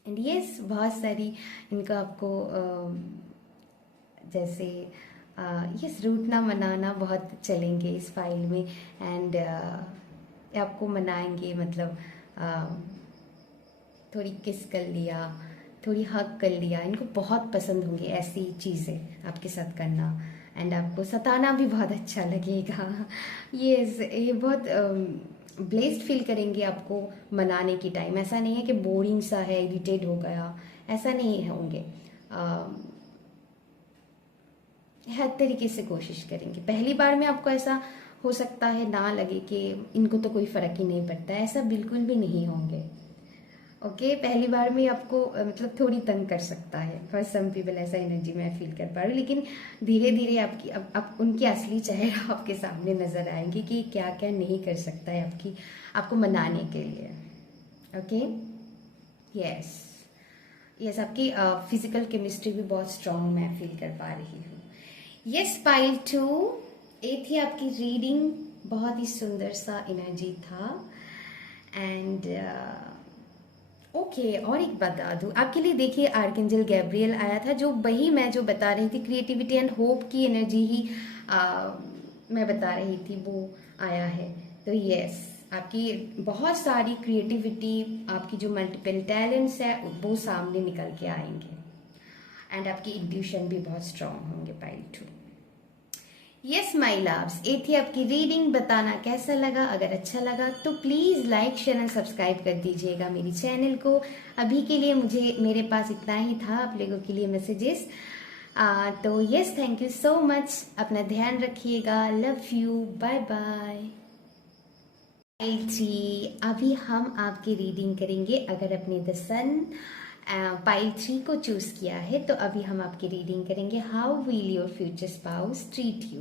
एंड यस बहुत सारी इनका आपको जैसे यस रूठना मनाना बहुत चलेंगे इस फाइल में एंड आपको मनाएंगे। मतलब थोड़ी किस कर लिया, थोड़ी हक कर लिया, इनको बहुत पसंद होंगे ऐसी चीज़ें आपके साथ करना एंड आपको सताना भी बहुत अच्छा लगेगा। ये बहुत ब्लेस्ड फील करेंगे आपको मनाने की टाइम। ऐसा नहीं है कि बोरिंग सा है, इरिटेट हो गया, ऐसा नहीं होंगे। हर तरीके से कोशिश करेंगे। पहली बार में आपको ऐसा हो सकता है ना लगे कि इनको तो कोई फर्क ही नहीं पड़ता, ऐसा बिल्कुल भी नहीं होंगे। ओके, पहली बार में आपको मतलब थोड़ी तंग कर सकता है फॉर सम पीपल, ऐसा एनर्जी मैं फील कर पा रही हूँ, लेकिन धीरे धीरे आपकी अब उनकी असली चेहरा आपके सामने नजर आएंगे कि क्या क्या नहीं कर सकता है आपको मनाने के लिए। ओके, यस यस, आपकी फिजिकल केमिस्ट्री भी बहुत स्ट्रांग मैं फील कर पा रही हूँ। यस, पाइल 2 ये थी आपकी रीडिंग, बहुत ही सुंदर सा एनर्जी था एंड ओके, और एक बता दूँ आपके लिए, देखिए आर्कएंजल गैब्रियल आया था, जो वही मैं जो बता रही थी क्रिएटिविटी एंड होप की एनर्जी ही मैं बता रही थी, वो आया है। तो यस, आपकी बहुत सारी क्रिएटिविटी, आपकी जो मल्टीपल टैलेंट्स है वो सामने निकल के आएंगे एंड आपकी इंट्यूशन भी बहुत स्ट्रांग होंगे पाइल 2। यस माय लव्स, ये थी आपकी रीडिंग। बताना कैसा लगा, अगर अच्छा लगा तो please like share and subscribe कर दीजिएगा मेरी चैनल को। अभी के लिए मेरे पास इतना ही था आप लोगों के लिए मैसेजेस। तो yes, thank you so much, अपना ध्यान रखिएगा, लव यू, बाय बाय। जी, अभी हम आपकी रीडिंग करेंगे। अगर अपने द सन पाइल 3 को चूज किया है तो अभी हम आपकी रीडिंग करेंगे how will your future spouse treat you.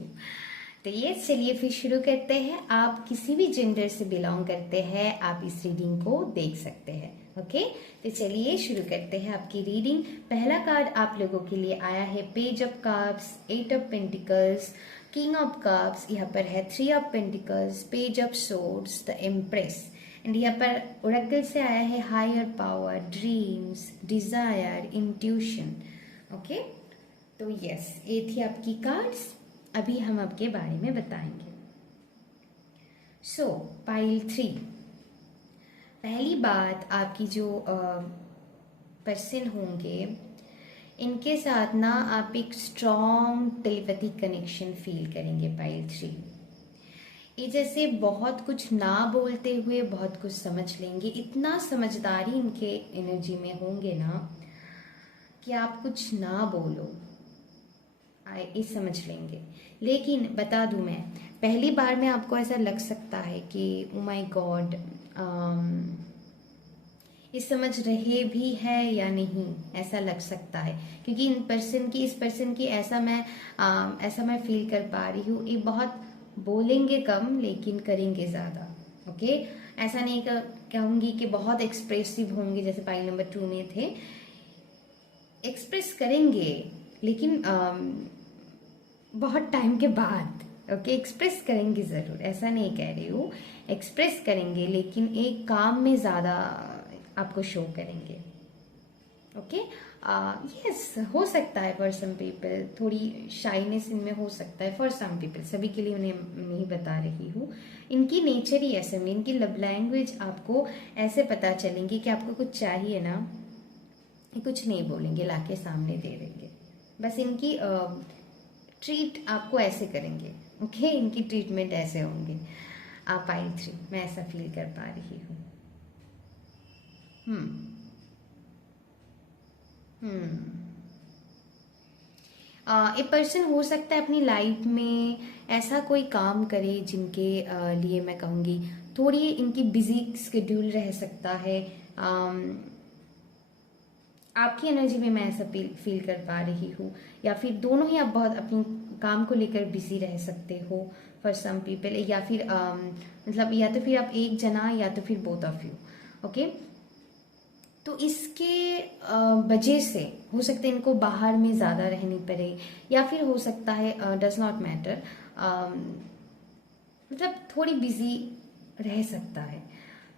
तो ये चलिए फिर शुरू करते हैं। आप किसी भी जेंडर से बिलोंग करते हैं, आप इस रीडिंग को देख सकते हैं। ओके, तो चलिए शुरू करते हैं आपकी रीडिंग। पहला कार्ड आप लोगों के लिए आया है page of cups, 8 of pentacles, king of cups, यहाँ पर है 3 of pentacles, page of swords, the empress and यहाँ पर ओरेकल से आया है higher power, dreams, desire, intuition. Okay, तो यस, ये थी आपकी कार्ड्स। अभी हम आपके बारे में बताएंगे। सो पाइल 3, पहली बात, आपकी जो पर्सन होंगे इनके साथ ना आप एक स्ट्रॉन्ग टेलीपैथिक कनेक्शन फील करेंगे पाइल 3। ये जैसे बहुत कुछ ना बोलते हुए बहुत कुछ समझ लेंगे, इतना समझदारी इनके एनर्जी में होंगे ना कि आप कुछ ना बोलो ये समझ लेंगे। लेकिन बता दूं मैं, पहली बार में आपको ऐसा लग सकता है कि ओ माय गॉड ये समझ रहे भी है या नहीं, ऐसा लग सकता है, क्योंकि इस पर्सन की ऐसा मैं फील कर पा रही हूँ। ये बहुत बोलेंगे कम लेकिन करेंगे ज़्यादा। ओके, ऐसा नहीं कहूँगी कि बहुत एक्सप्रेसिव होंगे जैसे पाइल नंबर 2 में थे। एक्सप्रेस करेंगे लेकिन बहुत टाइम के बाद। ओके, एक्सप्रेस करेंगे ज़रूर, ऐसा नहीं कह रही हूँ, एक्सप्रेस करेंगे लेकिन एक काम में ज़्यादा आपको शो करेंगे। ओके, यस, हो सकता है फॉर सम पीपल थोड़ी शाइनेस इनमें हो सकता है, फॉर सम पीपल, सभी के लिए उन्हें नहीं बता रही हूँ। इनकी नेचर ही ऐसे में, इनकी लव लैंग्वेज आपको ऐसे पता चलेंगी कि आपको कुछ चाहिए ना, कुछ नहीं बोलेंगे, लाके सामने दे देंगे। बस इनकी ट्रीट आपको ऐसे करेंगे। ओके, इनकी ट्रीटमेंट ऐसे होंगे। आप पाइल 3 मैं ऐसा फील कर पा रही हूँ। एक पर्सन हो सकता है अपनी लाइफ में ऐसा कोई काम करे जिनके लिए मैं कहूँगी थोड़ी इनकी बिजी स्केड्यूल रह सकता है। आपकी एनर्जी में मैं ऐसा फील कर पा रही हूँ, या फिर दोनों ही आप बहुत अपनी काम को लेकर बिजी रह सकते हो फॉर सम पीपल, या फिर मतलब या तो फिर आप एक जना या तो फिर बोथ ऑफ यू। ओके, तो इसके वजह से हो सकता है इनको बाहर में ज़्यादा रहनी पड़े, या फिर हो सकता है डज नॉट मैटर, मतलब थोड़ी बिजी रह सकता है।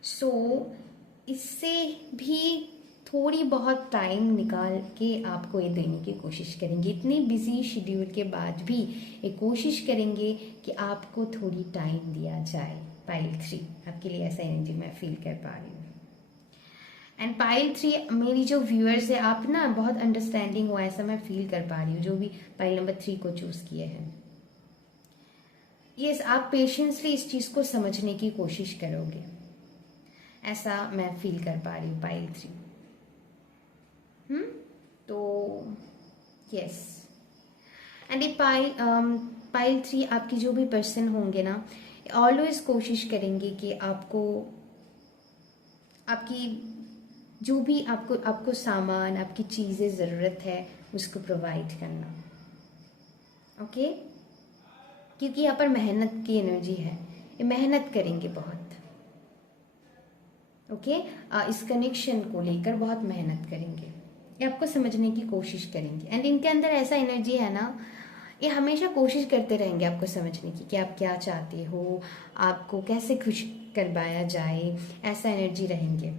सो इससे भी थोड़ी बहुत टाइम निकाल के आपको ये देने की कोशिश करेंगे। इतनी बिजी शेड्यूल के बाद भी ये कोशिश करेंगे कि आपको थोड़ी टाइम दिया जाए। पाइल 3 आपके लिए ऐसा एनर्जी मैं फील कर पा रही हूँ। एंड पाइल 3 मेरी जो व्यूअर्स है, आप ना बहुत अंडरस्टैंडिंग हो, ऐसा मैं फील कर पा रही हूँ, जो भी पाइल नंबर 3 को चूज किए हैं। यस, आप पेशेंसली इस चीज को समझने की कोशिश करोगे, ऐसा मैं फील कर पा रही हूँ पाइल 3। तो यस, एंड ये पाइल 3 आपकी जो भी पर्सन होंगे ना, ऑलवेज कोशिश करेंगे कि आपकी जो भी आपको सामान, आपकी चीज़ें ज़रूरत है उसको प्रोवाइड करना। ओके, क्योंकि यहाँ पर मेहनत की एनर्जी है, ये मेहनत करेंगे बहुत। ओके, इस कनेक्शन को लेकर बहुत मेहनत करेंगे, ये आपको समझने की कोशिश करेंगे। एंड इनके अंदर ऐसा एनर्जी है ना, ये हमेशा कोशिश करते रहेंगे आपको समझने की कि आप क्या चाहते हो, आपको कैसे खुश करवाया जाए, ऐसा एनर्जी रहेंगे।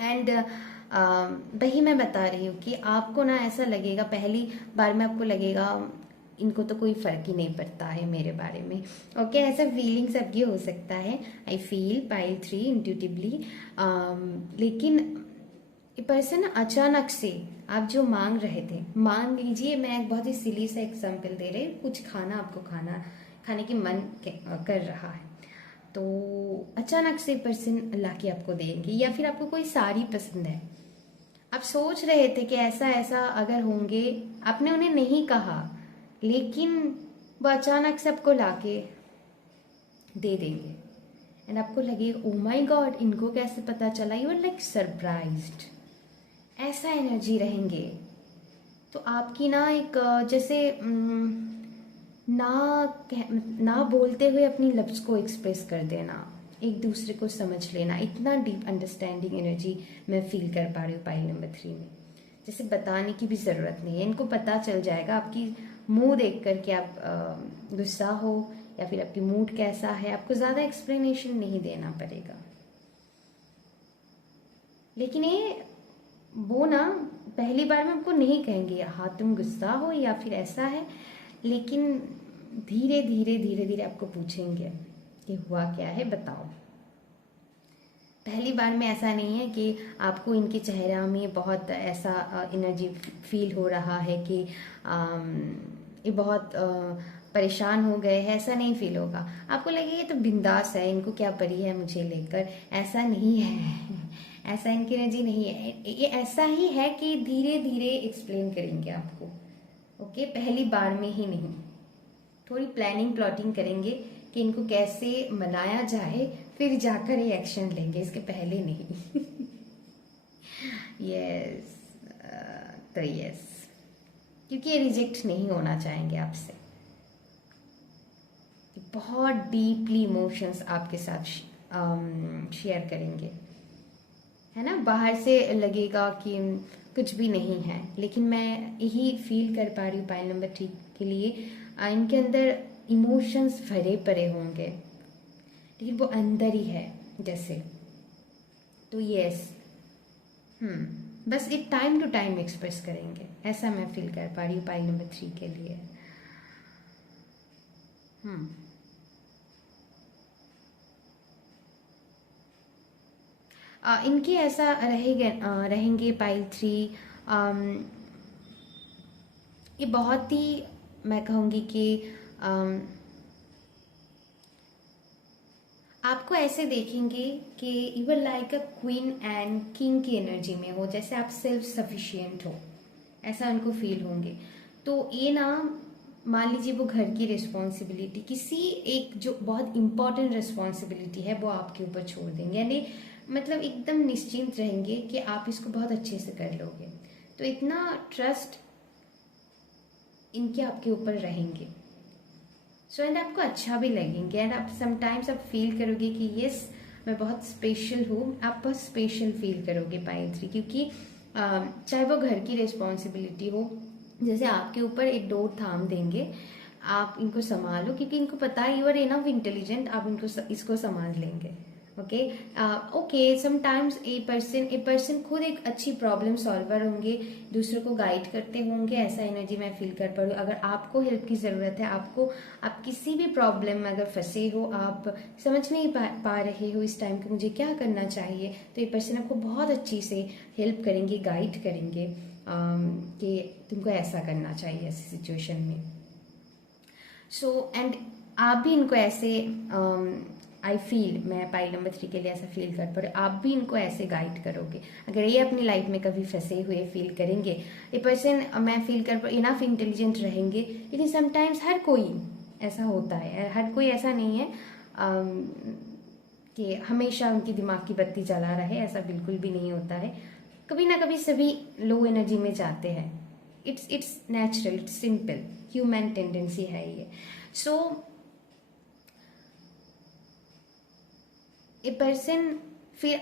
एंड वही मैं बता रही हूँ कि आपको ना ऐसा लगेगा, पहली बार में आपको लगेगा इनको तो कोई फर्क ही नहीं पड़ता है मेरे बारे में। ओके, ऐसा फीलिंग सबकी हो सकता है। I feel pile 3 intuitively. लेकिन ये पर्सन अचानक से आप जो मांग रहे थे, मान लीजिए मैं एक बहुत ही सिली सा एग्जाम्पल दे रही हूँ, कुछ आपको खाने की मन कर रहा है, तो अचानक से पर्सन ला के आपको देंगे। या फिर आपको कोई साड़ी पसंद है, आप सोच रहे थे कि ऐसा ऐसा अगर होंगे, आपने उन्हें नहीं कहा, लेकिन वो अचानक से आपको लाके दे देंगे। एंड आपको लगेगा ओ माय गॉड, इनको कैसे पता चला, यू आर लाइक सरप्राइज्ड, ऐसा एनर्जी रहेंगे। तो आपकी ना एक जैसे ना बोलते हुए अपनी लफ्ज़ को एक्सप्रेस कर देना, एक दूसरे को समझ लेना, इतना डीप अंडरस्टैंडिंग एनर्जी मैं फील कर पा रही हूँ पाइल नंबर 3 में। जैसे बताने की भी ज़रूरत नहीं है, इनको पता चल जाएगा आपकी मुंह देख कर कि आप गुस्सा हो या फिर आपकी मूड कैसा है, आपको ज़्यादा एक्सप्लेनेशन नहीं देना पड़ेगा। लेकिन ये वो ना पहली बार में आपको नहीं कहेंगे हाँ तुम गुस्सा हो या फिर ऐसा है, लेकिन धीरे धीरे आपको पूछेंगे कि हुआ क्या है, बताओ। पहली बार में ऐसा नहीं है कि आपको इनके चेहरा में बहुत ऐसा एनर्जी फील हो रहा है कि ये बहुत परेशान हो गए हैं, ऐसा नहीं फील होगा। आपको लगेगा ये तो बिंदास है, इनको क्या पड़ी है मुझे लेकर। ऐसा नहीं है ऐसा इनकी एनर्जी नहीं है। ये ऐसा ही है कि धीरे धीरे एक्सप्लेन करेंगे आपको, ओके, पहली बार में ही नहीं। थोड़ी प्लानिंग प्लॉटिंग करेंगे कि इनको कैसे मनाया जाए, फिर जाकर ये एक्शन लेंगे, इसके पहले नहीं यस तो यस, क्योंकि ये रिजेक्ट नहीं होना चाहेंगे आपसे। बहुत डीपली इमोशंस आपके साथ शेयर करेंगे, है ना। बाहर से लगेगा कि कुछ भी नहीं है, लेकिन मैं यही फील कर पा रही हूँ पाइल नंबर 3 के लिए। इनके अंदर इमोशंस भरे पड़े होंगे, लेकिन वो अंदर ही है जैसे। तो यस, बस एक टाइम टू टाइम एक्सप्रेस करेंगे, ऐसा मैं फील कर पा रही हूँ पाइल नंबर 3 के लिए। इनके ऐसा रहेंगे पाइल 3। ये बहुत ही, मैं कहूँगी कि आपको ऐसे देखेंगे कि you are like a queen and king की एनर्जी में हो, जैसे आप सेल्फ सफिशिएंट हो, ऐसा उनको फील होंगे। तो ये ना, मान लीजिए वो घर की रिस्पॉन्सिबिलिटी, किसी एक जो बहुत इंपॉर्टेंट रिस्पॉन्सिबिलिटी है, वो आपके ऊपर छोड़ देंगे, यानी मतलब एकदम निश्चिंत रहेंगे कि आप इसको बहुत अच्छे से कर लोगे। तो इतना ट्रस्ट इनके आपके ऊपर रहेंगे। सो एंड आपको अच्छा भी लगेंगे, एंड आप समटाइम्स आप फील करोगे कि यस मैं बहुत स्पेशल हूँ। आप बहुत स्पेशल फील करोगे पाइल 3, क्योंकि चाहे वो घर की रिस्पॉन्सिबिलिटी हो, जैसे आपके ऊपर एक डोर थाम देंगे, आप इनको संभालो, क्योंकि इनको पता है यू आर इनफ इंटेलिजेंट, आप इनको इसको संभाल लेंगे। Okay okay, sometimes a person खुद एक अच्छी प्रॉब्लम सॉल्वर होंगे, दूसरों को गाइड करते होंगे, ऐसा एनर्जी मैं फील कर पा रही हूँ। अगर आपको हेल्प की ज़रूरत है, आप किसी भी प्रॉब्लम में अगर फंसे हो, आप समझ नहीं पा रहे हो इस टाइम कि मुझे क्या करना चाहिए, तो ये पर्सन आपको बहुत अच्छी से हेल्प करेंगे, गाइड करेंगे कि तुमको ऐसा करना चाहिए ऐसी सिचुएशन में। सो एंड आप भी इनको ऐसे आई फील, मैं पाइल नंबर 3 के लिए ऐसा फील कर पा रही, आप भी इनको ऐसे गाइड करोगे। अगर ये अपनी लाइफ में कभी फंसे हुए फील करेंगे, ये पर्सन मैं फील कर पा इनफ इंटेलिजेंट रहेंगे, लेकिन समटाइम्स हर कोई ऐसा होता है, हर कोई ऐसा नहीं है कि हमेशा उनकी दिमाग की बत्ती जला रहे, ऐसा बिल्कुल भी नहीं होता है। कभी ना कभी सभी लो एनर्जी में जाते हैं, it's natural, it's simple, human tendency है ये। सो ए पर्सन, फिर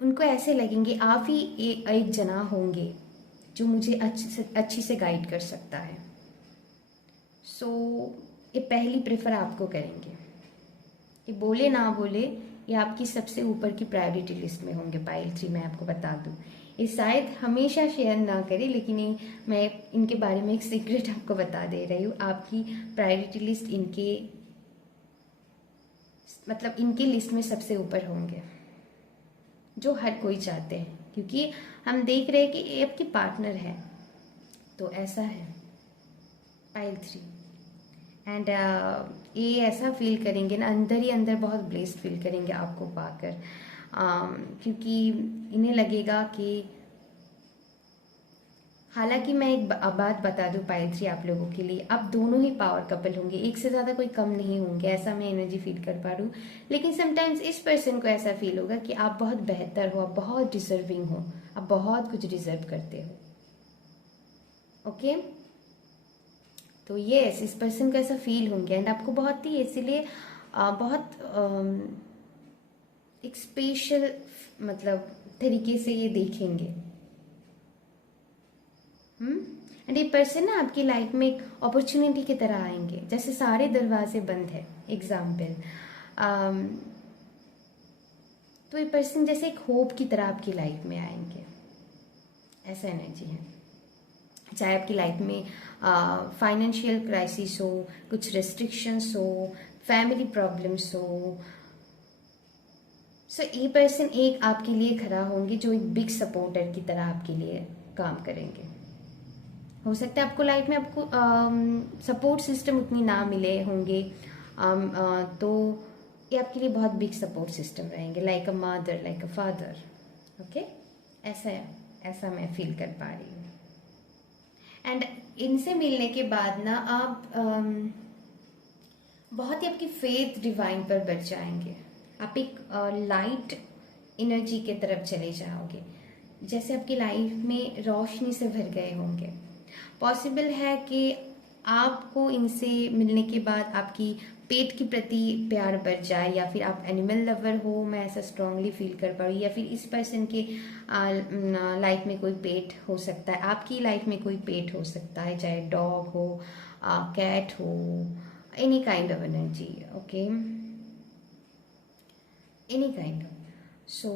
उनको ऐसे लगेंगे आप ही एक जना होंगे जो मुझे अच्छी से गाइड कर सकता है। सो ये पहली प्रेफर आपको करेंगे, ये बोले ना बोले, ये आपकी सबसे ऊपर की प्रायोरिटी लिस्ट में होंगे पाइल 3, मैं आपको बता दूं। ये शायद हमेशा शेयर ना करें, लेकिन मैं इनके बारे में एक सीक्रेट आपको बता दे रही हूँ। आपकी प्रायोरिटी लिस्ट इनके, मतलब इनके लिस्ट में सबसे ऊपर होंगे, जो हर कोई चाहते हैं, क्योंकि हम देख रहे हैं कि ये आपके पार्टनर है। तो ऐसा है पाइल 3, एंड ये ऐसा फील करेंगे ना, अंदर ही अंदर बहुत ब्लेस्ड फील करेंगे आपको पाकर, क्योंकि इन्हें लगेगा कि, हालांकि मैं एक बात बता दूं पाइल 3 आप लोगों के लिए, आप दोनों ही पावर कपल होंगे, एक से ज़्यादा कोई कम नहीं होंगे, ऐसा मैं एनर्जी फील कर पा रही हूँ। लेकिन समटाइम्स इस पर्सन को ऐसा फील होगा कि आप बहुत बेहतर हो, आप बहुत डिजर्विंग हो, आप बहुत कुछ डिजर्व करते हो। ओके, तो यस, इस पर्सन को ऐसा फील होंगे, एंड आपको बहुत ही इसीलिए बहुत एक स्पेशल मतलब तरीके से ये देखेंगे। एंड ये पर्सन ना आपकी लाइफ में एक अपॉर्चुनिटी की तरह आएंगे, जैसे सारे दरवाजे बंद है, एग्जाम्पल। तो ये पर्सन जैसे एक होप की तरह आपकी लाइफ में आएंगे, ऐसा एनर्जी है। चाहे आपकी लाइफ में फाइनेंशियल क्राइसिस हो, कुछ रेस्ट्रिक्शंस हो, फैमिली प्रॉब्लम्स हो, सो ये पर्सन एक आपके लिए खड़ा होंगे, जो एक बिग सपोर्टर की तरह आपके लिए काम करेंगे। हो सकता है आपको लाइफ में आपको सपोर्ट सिस्टम उतनी ना मिले होंगे, तो ये आपके लिए बहुत बिग सपोर्ट सिस्टम रहेंगे, like a mother, like a father. Okay, ऐसा मैं फील कर पा रही हूँ। एंड इनसे मिलने के बाद ना आप बहुत ही आपकी फेथ डिवाइन पर बढ़ जाएंगे। आप एक लाइट एनर्जी के तरफ चले जाओगे, जैसे आपकी लाइफ में रोशनी से भर गए होंगे। पॉसिबल है कि आपको इनसे मिलने के बाद आपकी पेट के प्रति प्यार बढ़ जाए, या फिर आप एनिमल लवर हो, मैं ऐसा स्ट्रांगली फील कर पा रही हूँ। या फिर इस पर्सन के लाइफ में कोई पेट हो सकता है, आपकी लाइफ में कोई पेट हो सकता है, चाहे डॉग हो, कैट हो, any kind of energy. Okay, any kind of, so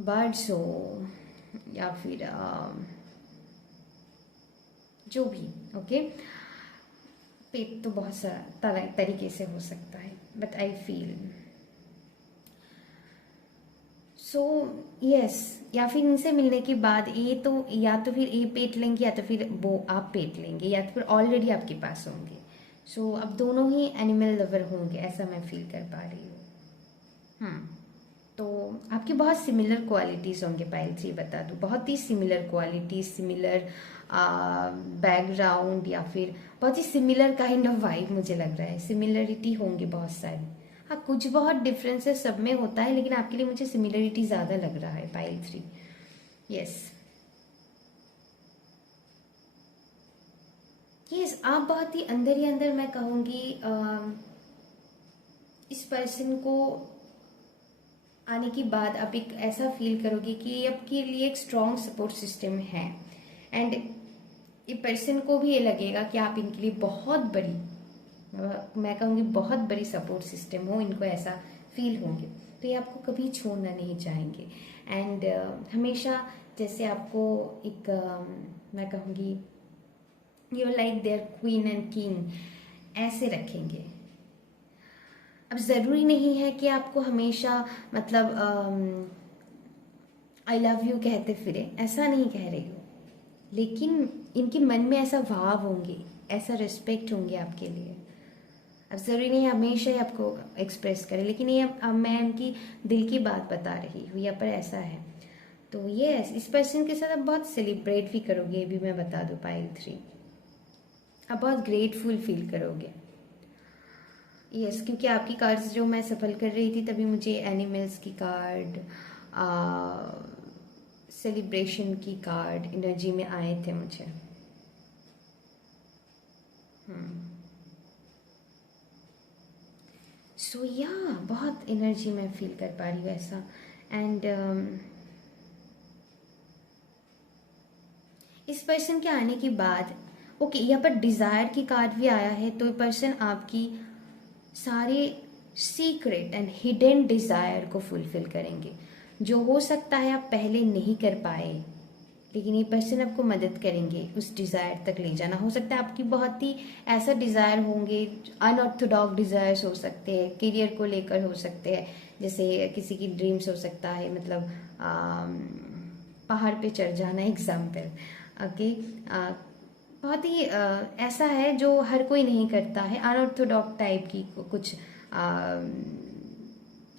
birds हो या फिर जो भी। ओके, पेट तो बहुत सारा तरीके से हो सकता है, but I feel so yes. या फिर इनसे मिलने के बाद ये तो या तो फिर ये पेट लेंगे, या तो फिर वो आप पेट लेंगे, या तो फिर ऑलरेडी आपके पास होंगे। सो अब दोनों ही एनिमल लवर होंगे, ऐसा मैं फील कर पा रही हूँ। तो आपकी बहुत सिमिलर क्वालिटीज़ होंगे पायल जी, बता दूँ, बहुत ही सिमिलर क्वालिटीज, सिमिलर बैकग्राउंड, या फिर बहुत ही सिमिलर काइंड ऑफ वाइब मुझे लग रहा है। सिमिलरिटी होंगी बहुत सारी, हाँ कुछ बहुत डिफरेंसेस सब में होता है, लेकिन आपके लिए मुझे सिमिलरिटी ज़्यादा लग रहा है पायल 3। यस यस, आप बहुत ही अंदर मैं कहूँगी इस पर्सन को आने के बाद आप एक ऐसा फील करोगे कि आपके लिए एक स्ट्रॉन्ग सपोर्ट सिस्टम है। एंड ये पर्सन को भी ये लगेगा कि आप इनके लिए बहुत बड़ी, मैं कहूँगी बहुत बड़ी सपोर्ट सिस्टम हो, इनको ऐसा फील होंगे। तो ये आपको कभी छोड़ना नहीं चाहेंगे। एंड हमेशा जैसे आपको एक मैं कहूँगी you like their queen and king, ऐसे रखेंगे। अब ज़रूरी नहीं है कि आपको हमेशा मतलब आई लव यू कहते फिरे, ऐसा नहीं कह रही हो, लेकिन इनके मन में ऐसा भाव होंगे, ऐसा रिस्पेक्ट होंगे आपके लिए। अब ज़रूरी नहीं हमेशा ही आपको एक्सप्रेस करें, लेकिन ये अब मैं इनकी दिल की बात बता रही हूँ, यहाँ पर ऐसा है। तो ये इस पर्सन के साथ आप बहुत सेलिब्रेट भी करोगे, ये भी मैं बता दूँ पायल 3। आप बहुत ग्रेटफुल फील करोगे। यस, क्योंकि आपकी कार्ड्स जो मैं सफल कर रही थी तभी मुझे एनिमल्स की कार्ड, सेलिब्रेशन की कार्ड एनर्जी में आए थे मुझे। सो या बहुत एनर्जी में फील कर पा रही हूँ ऐसा। एंड इस पर्सन के आने के बाद ओके, यहाँ पर डिज़ायर की कार्ड भी आया है, तो ये पर्सन आपकी सारे सीक्रेट एंड हिडन डिज़ायर को फुलफिल करेंगे। जो हो सकता है आप पहले नहीं कर पाए, लेकिन ये पर्सन आपको मदद करेंगे उस डिज़ायर तक ले जाना। हो सकता है आपकी बहुत ही ऐसा डिज़ायर होंगे, अनऑर्थोडॉक्स डिज़ायर्स हो सकते हैं, करियर को लेकर हो सकते हैं, जैसे किसी की ड्रीम्स हो सकता है, मतलब पहाड़ पे चढ़ जाना एग्जाम्पल। ओके, बहुत ही ऐसा है जो हर कोई नहीं करता है, अनऑर्थोडॉक्स टाइप की कुछ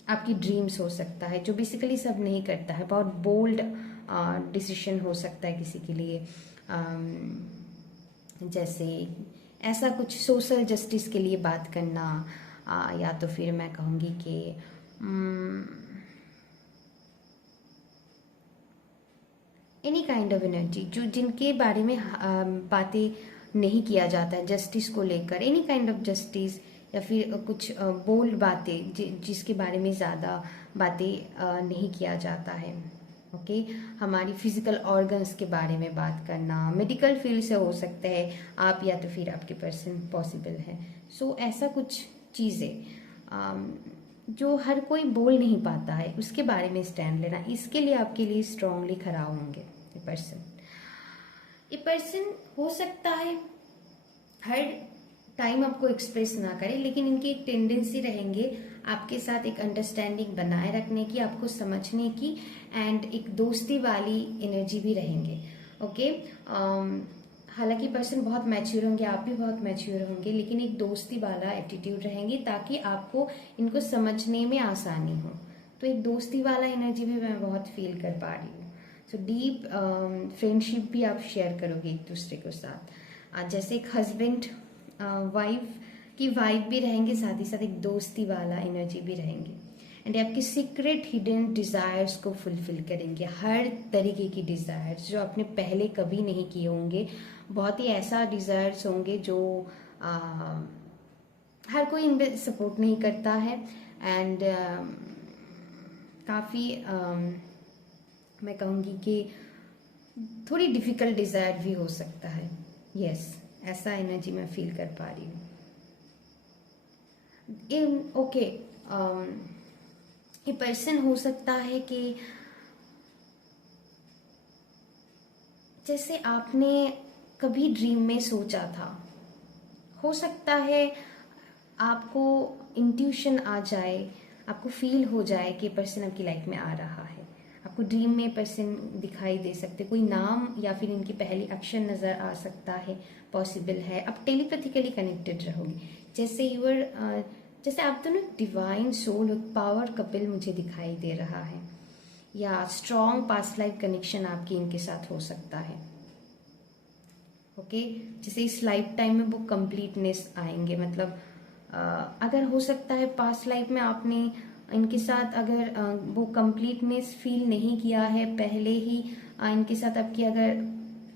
आपकी ड्रीम्स हो सकता है, जो बेसिकली सब नहीं करता है। बहुत बोल्ड डिसीजन हो सकता है किसी के लिए, जैसे ऐसा कुछ सोशल जस्टिस के लिए बात करना, या तो फिर मैं कहूँगी कि एनी काइंड ऑफ एनर्जी जो जिनके बारे में बातें नहीं किया जाता है जस्टिस को लेकर, एनी काइंड ऑफ जस्टिस, या फिर कुछ बोल्ड बातें जिसके बारे में ज़्यादा बातें नहीं किया जाता है। ओके, हमारी फिजिकल ऑर्गन्स के बारे में बात करना, मेडिकल फील्ड से हो सकता है आप, या तो फिर आपके पर्सन पॉसिबल है। सो ऐसा कुछ चीज़ें जो हर कोई बोल नहीं पाता है, उसके बारे में स्टैंड लेना, इसके लिए आपके लिए स्ट्रांगली खड़ा होंगे ये पर्सन। हो सकता है हर टाइम आपको एक्सप्रेस ना करें, लेकिन इनकी एक टेंडेंसी रहेंगे आपके साथ एक अंडरस्टैंडिंग बनाए रखने की, आपको समझने की, एंड एक दोस्ती वाली एनर्जी भी रहेंगे। ओके, हालांकि पर्सन बहुत मैच्योर होंगे, आप भी बहुत मैच्योर होंगे, लेकिन एक दोस्ती वाला एटीट्यूड रहेंगे ताकि आपको इनको समझने में आसानी हो। तो एक दोस्ती वाला एनर्जी भी मैं बहुत फील कर पा रही हूँ। सो डीप फ्रेंडशिप भी आप शेयर करोगे एक दूसरे के साथ। जैसे एक हस्बैंड वाइफ की वाइब भी रहेंगे, साथ ही साथ एक दोस्ती वाला एनर्जी भी रहेंगे। एंड आपके सीक्रेट हिडन डिज़ायर्स को फुलफिल करेंगे, हर तरीके की डिज़ायर्स जो आपने पहले कभी नहीं किए होंगे। बहुत ही ऐसा डिज़ायर्स होंगे जो हर कोई इनमें सपोर्ट नहीं करता है। एंड काफ़ी मैं कहूँगी कि थोड़ी डिफ़िकल्ट डिज़ायर भी हो सकता है। यस, ऐसा एनर्जी मैं फील कर पा रही हूँ। ओके, ये पर्सन हो सकता है कि जैसे आपने कभी ड्रीम में सोचा था, हो सकता है आपको इंट्यूशन आ जाए, आपको फील हो जाए कि पर्सन आपकी लाइफ में आ रहा है। आपको ड्रीम में पर्सन दिखाई दे सकते, कोई नाम या फिर इनकी पहली अक्षर नज़र आ सकता है, पॉसिबल है। आप टेलीपैथिकली कनेक्टेड रहोगे, जैसे आप दोनों डिवाइन सोल और पावर कपिल मुझे दिखाई दे रहा है, या स्ट्रॉन्ग पास्ट लाइफ कनेक्शन आपकी इनके साथ हो सकता है। ओके, जैसे इस लाइफ टाइम में वो कंप्लीटनेस आएंगे, मतलब अगर हो सकता है पास्ट लाइफ में आपने इनके साथ अगर वो कंप्लीटनेस फील नहीं किया है पहले ही, इनके साथ आपकी अगर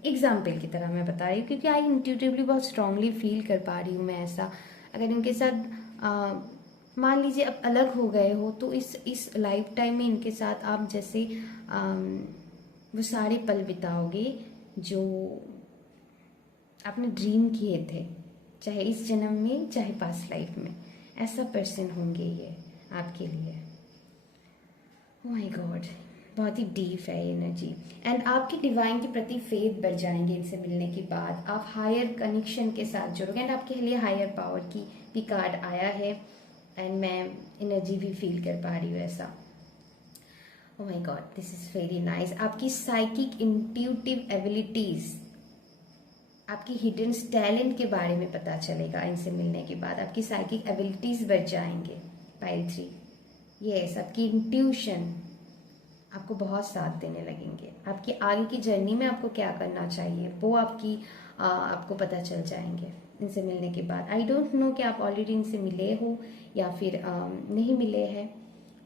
एग्जाम्पल की तरह मैं बता रही हूँ, क्योंकि आई इंट्यूटिवली बहुत स्ट्रांगली फील कर पा रही हूँ मैं ऐसा। अगर इनके साथ मान लीजिए अब अलग हो गए हो, तो इस लाइफ टाइम में इनके साथ आप जैसे वो सारे पल बिताओगे जो आपने ड्रीम किए थे, चाहे इस जन्म में चाहे पास्ट लाइफ में। ऐसा पर्सन होंगे ये आपके लिए। ओह माय गॉड, बहुत ही डीप है एनर्जी। एंड आपकी डिवाइन के प्रति फेथ बढ़ जाएंगे इनसे मिलने के बाद। आप हायर कनेक्शन के साथ जुड़ोगे एंड आपके लिए हायर पावर की भी कार्ड आया है। एंड मैं एनर्जी भी फील कर पा रही हूँ ऐसा। Oh my God, this is very nice. आपकी साइकिक इंट्यूटिव एबिलिटीज, आपकी हिडन टैलेंट के बारे में पता चलेगा इनसे मिलने के बाद। आपकी साइकिक एबिलिटीज बढ़ जाएंगे पाइल 3। यस, आपकी इंट्यूशन आपको बहुत साथ देने लगेंगे। आपकी आगे की जर्नी में आपको क्या करना चाहिए वो आपको पता चल जाएंगे इनसे मिलने के बाद। आई डोंट नो कि आप ऑलरेडी इनसे मिले हो या फिर नहीं मिले हैं,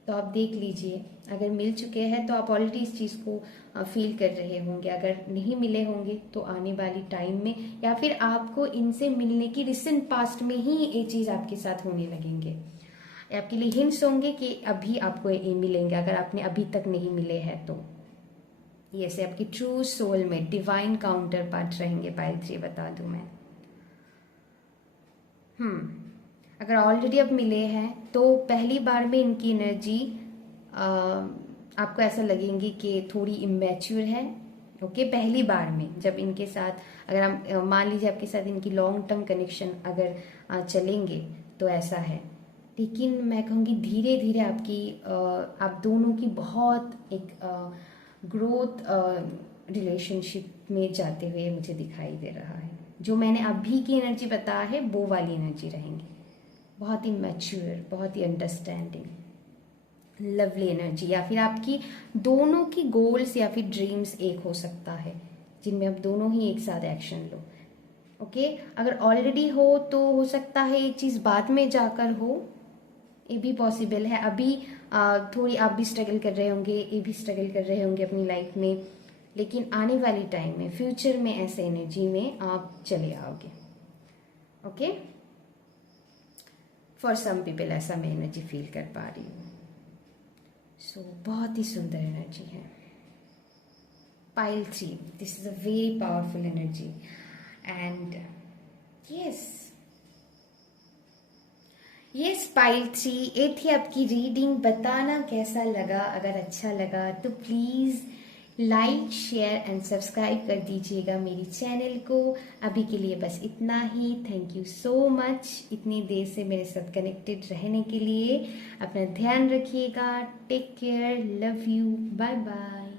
तो आप देख लीजिए। अगर मिल चुके हैं तो आप ऑलरेडी इस चीज़ को फील कर रहे होंगे। अगर नहीं मिले होंगे तो आने वाली टाइम में, या फिर आपको इनसे मिलने की रिसेंट पास्ट में ही ये चीज़ आपके साथ होने लगेंगे। आपके लिए हिंट्स होंगे कि अभी आपको ये मिलेंगे, अगर आपने अभी तक नहीं मिले हैं तो। ये से आपकी ट्रू सोल में डिवाइन काउंटर पार्ट रहेंगे पाइल 3, बता दूं मैं। अगर ऑलरेडी अब मिले हैं तो पहली बार में इनकी एनर्जी आपको ऐसा लगेंगी कि थोड़ी इमेच्योर है। ओके, पहली बार में जब इनके साथ अगर हम मान लीजिए आपके साथ इनकी लॉन्ग टर्म कनेक्शन अगर चलेंगे तो ऐसा है। लेकिन मैं कहूँगी धीरे धीरे आप दोनों की बहुत एक ग्रोथ रिलेशनशिप में जाते हुए मुझे दिखाई दे रहा है। जो मैंने अभी की एनर्जी बताया है वो वाली एनर्जी रहेंगी, बहुत ही मैच्योर, बहुत ही अंडरस्टैंडिंग, लवली एनर्जी। या फिर आपकी दोनों की गोल्स या फिर ड्रीम्स एक हो सकता है जिनमें आप दोनों ही एक साथ एक्शन लो। ओके, अगर ऑलरेडी हो तो हो सकता है ये चीज़ बाद में जाकर हो, ये भी पॉसिबल है। अभी थोड़ी आप भी स्ट्रगल कर रहे होंगे, ये भी स्ट्रगल कर रहे होंगे अपनी लाइफ में, लेकिन आने वाली टाइम में, फ्यूचर में ऐसे एनर्जी में आप चले आओगे। ओके, फॉर सम पीपल ऐसा मैं एनर्जी फील कर पा रही हूँ। सो बहुत ही सुंदर एनर्जी है pile 3। This is a very powerful energy. And yes pile 3, ये थी आपकी रीडिंग। बताना कैसा लगा। अगर अच्छा लगा तो please like, share and subscribe कर दीजिएगा मेरी चैनल को। अभी के लिए बस इतना ही। थैंक यू सो मच इतनी देर से मेरे साथ कनेक्टेड रहने के लिए। अपना ध्यान रखिएगा। Take care, love you, bye bye.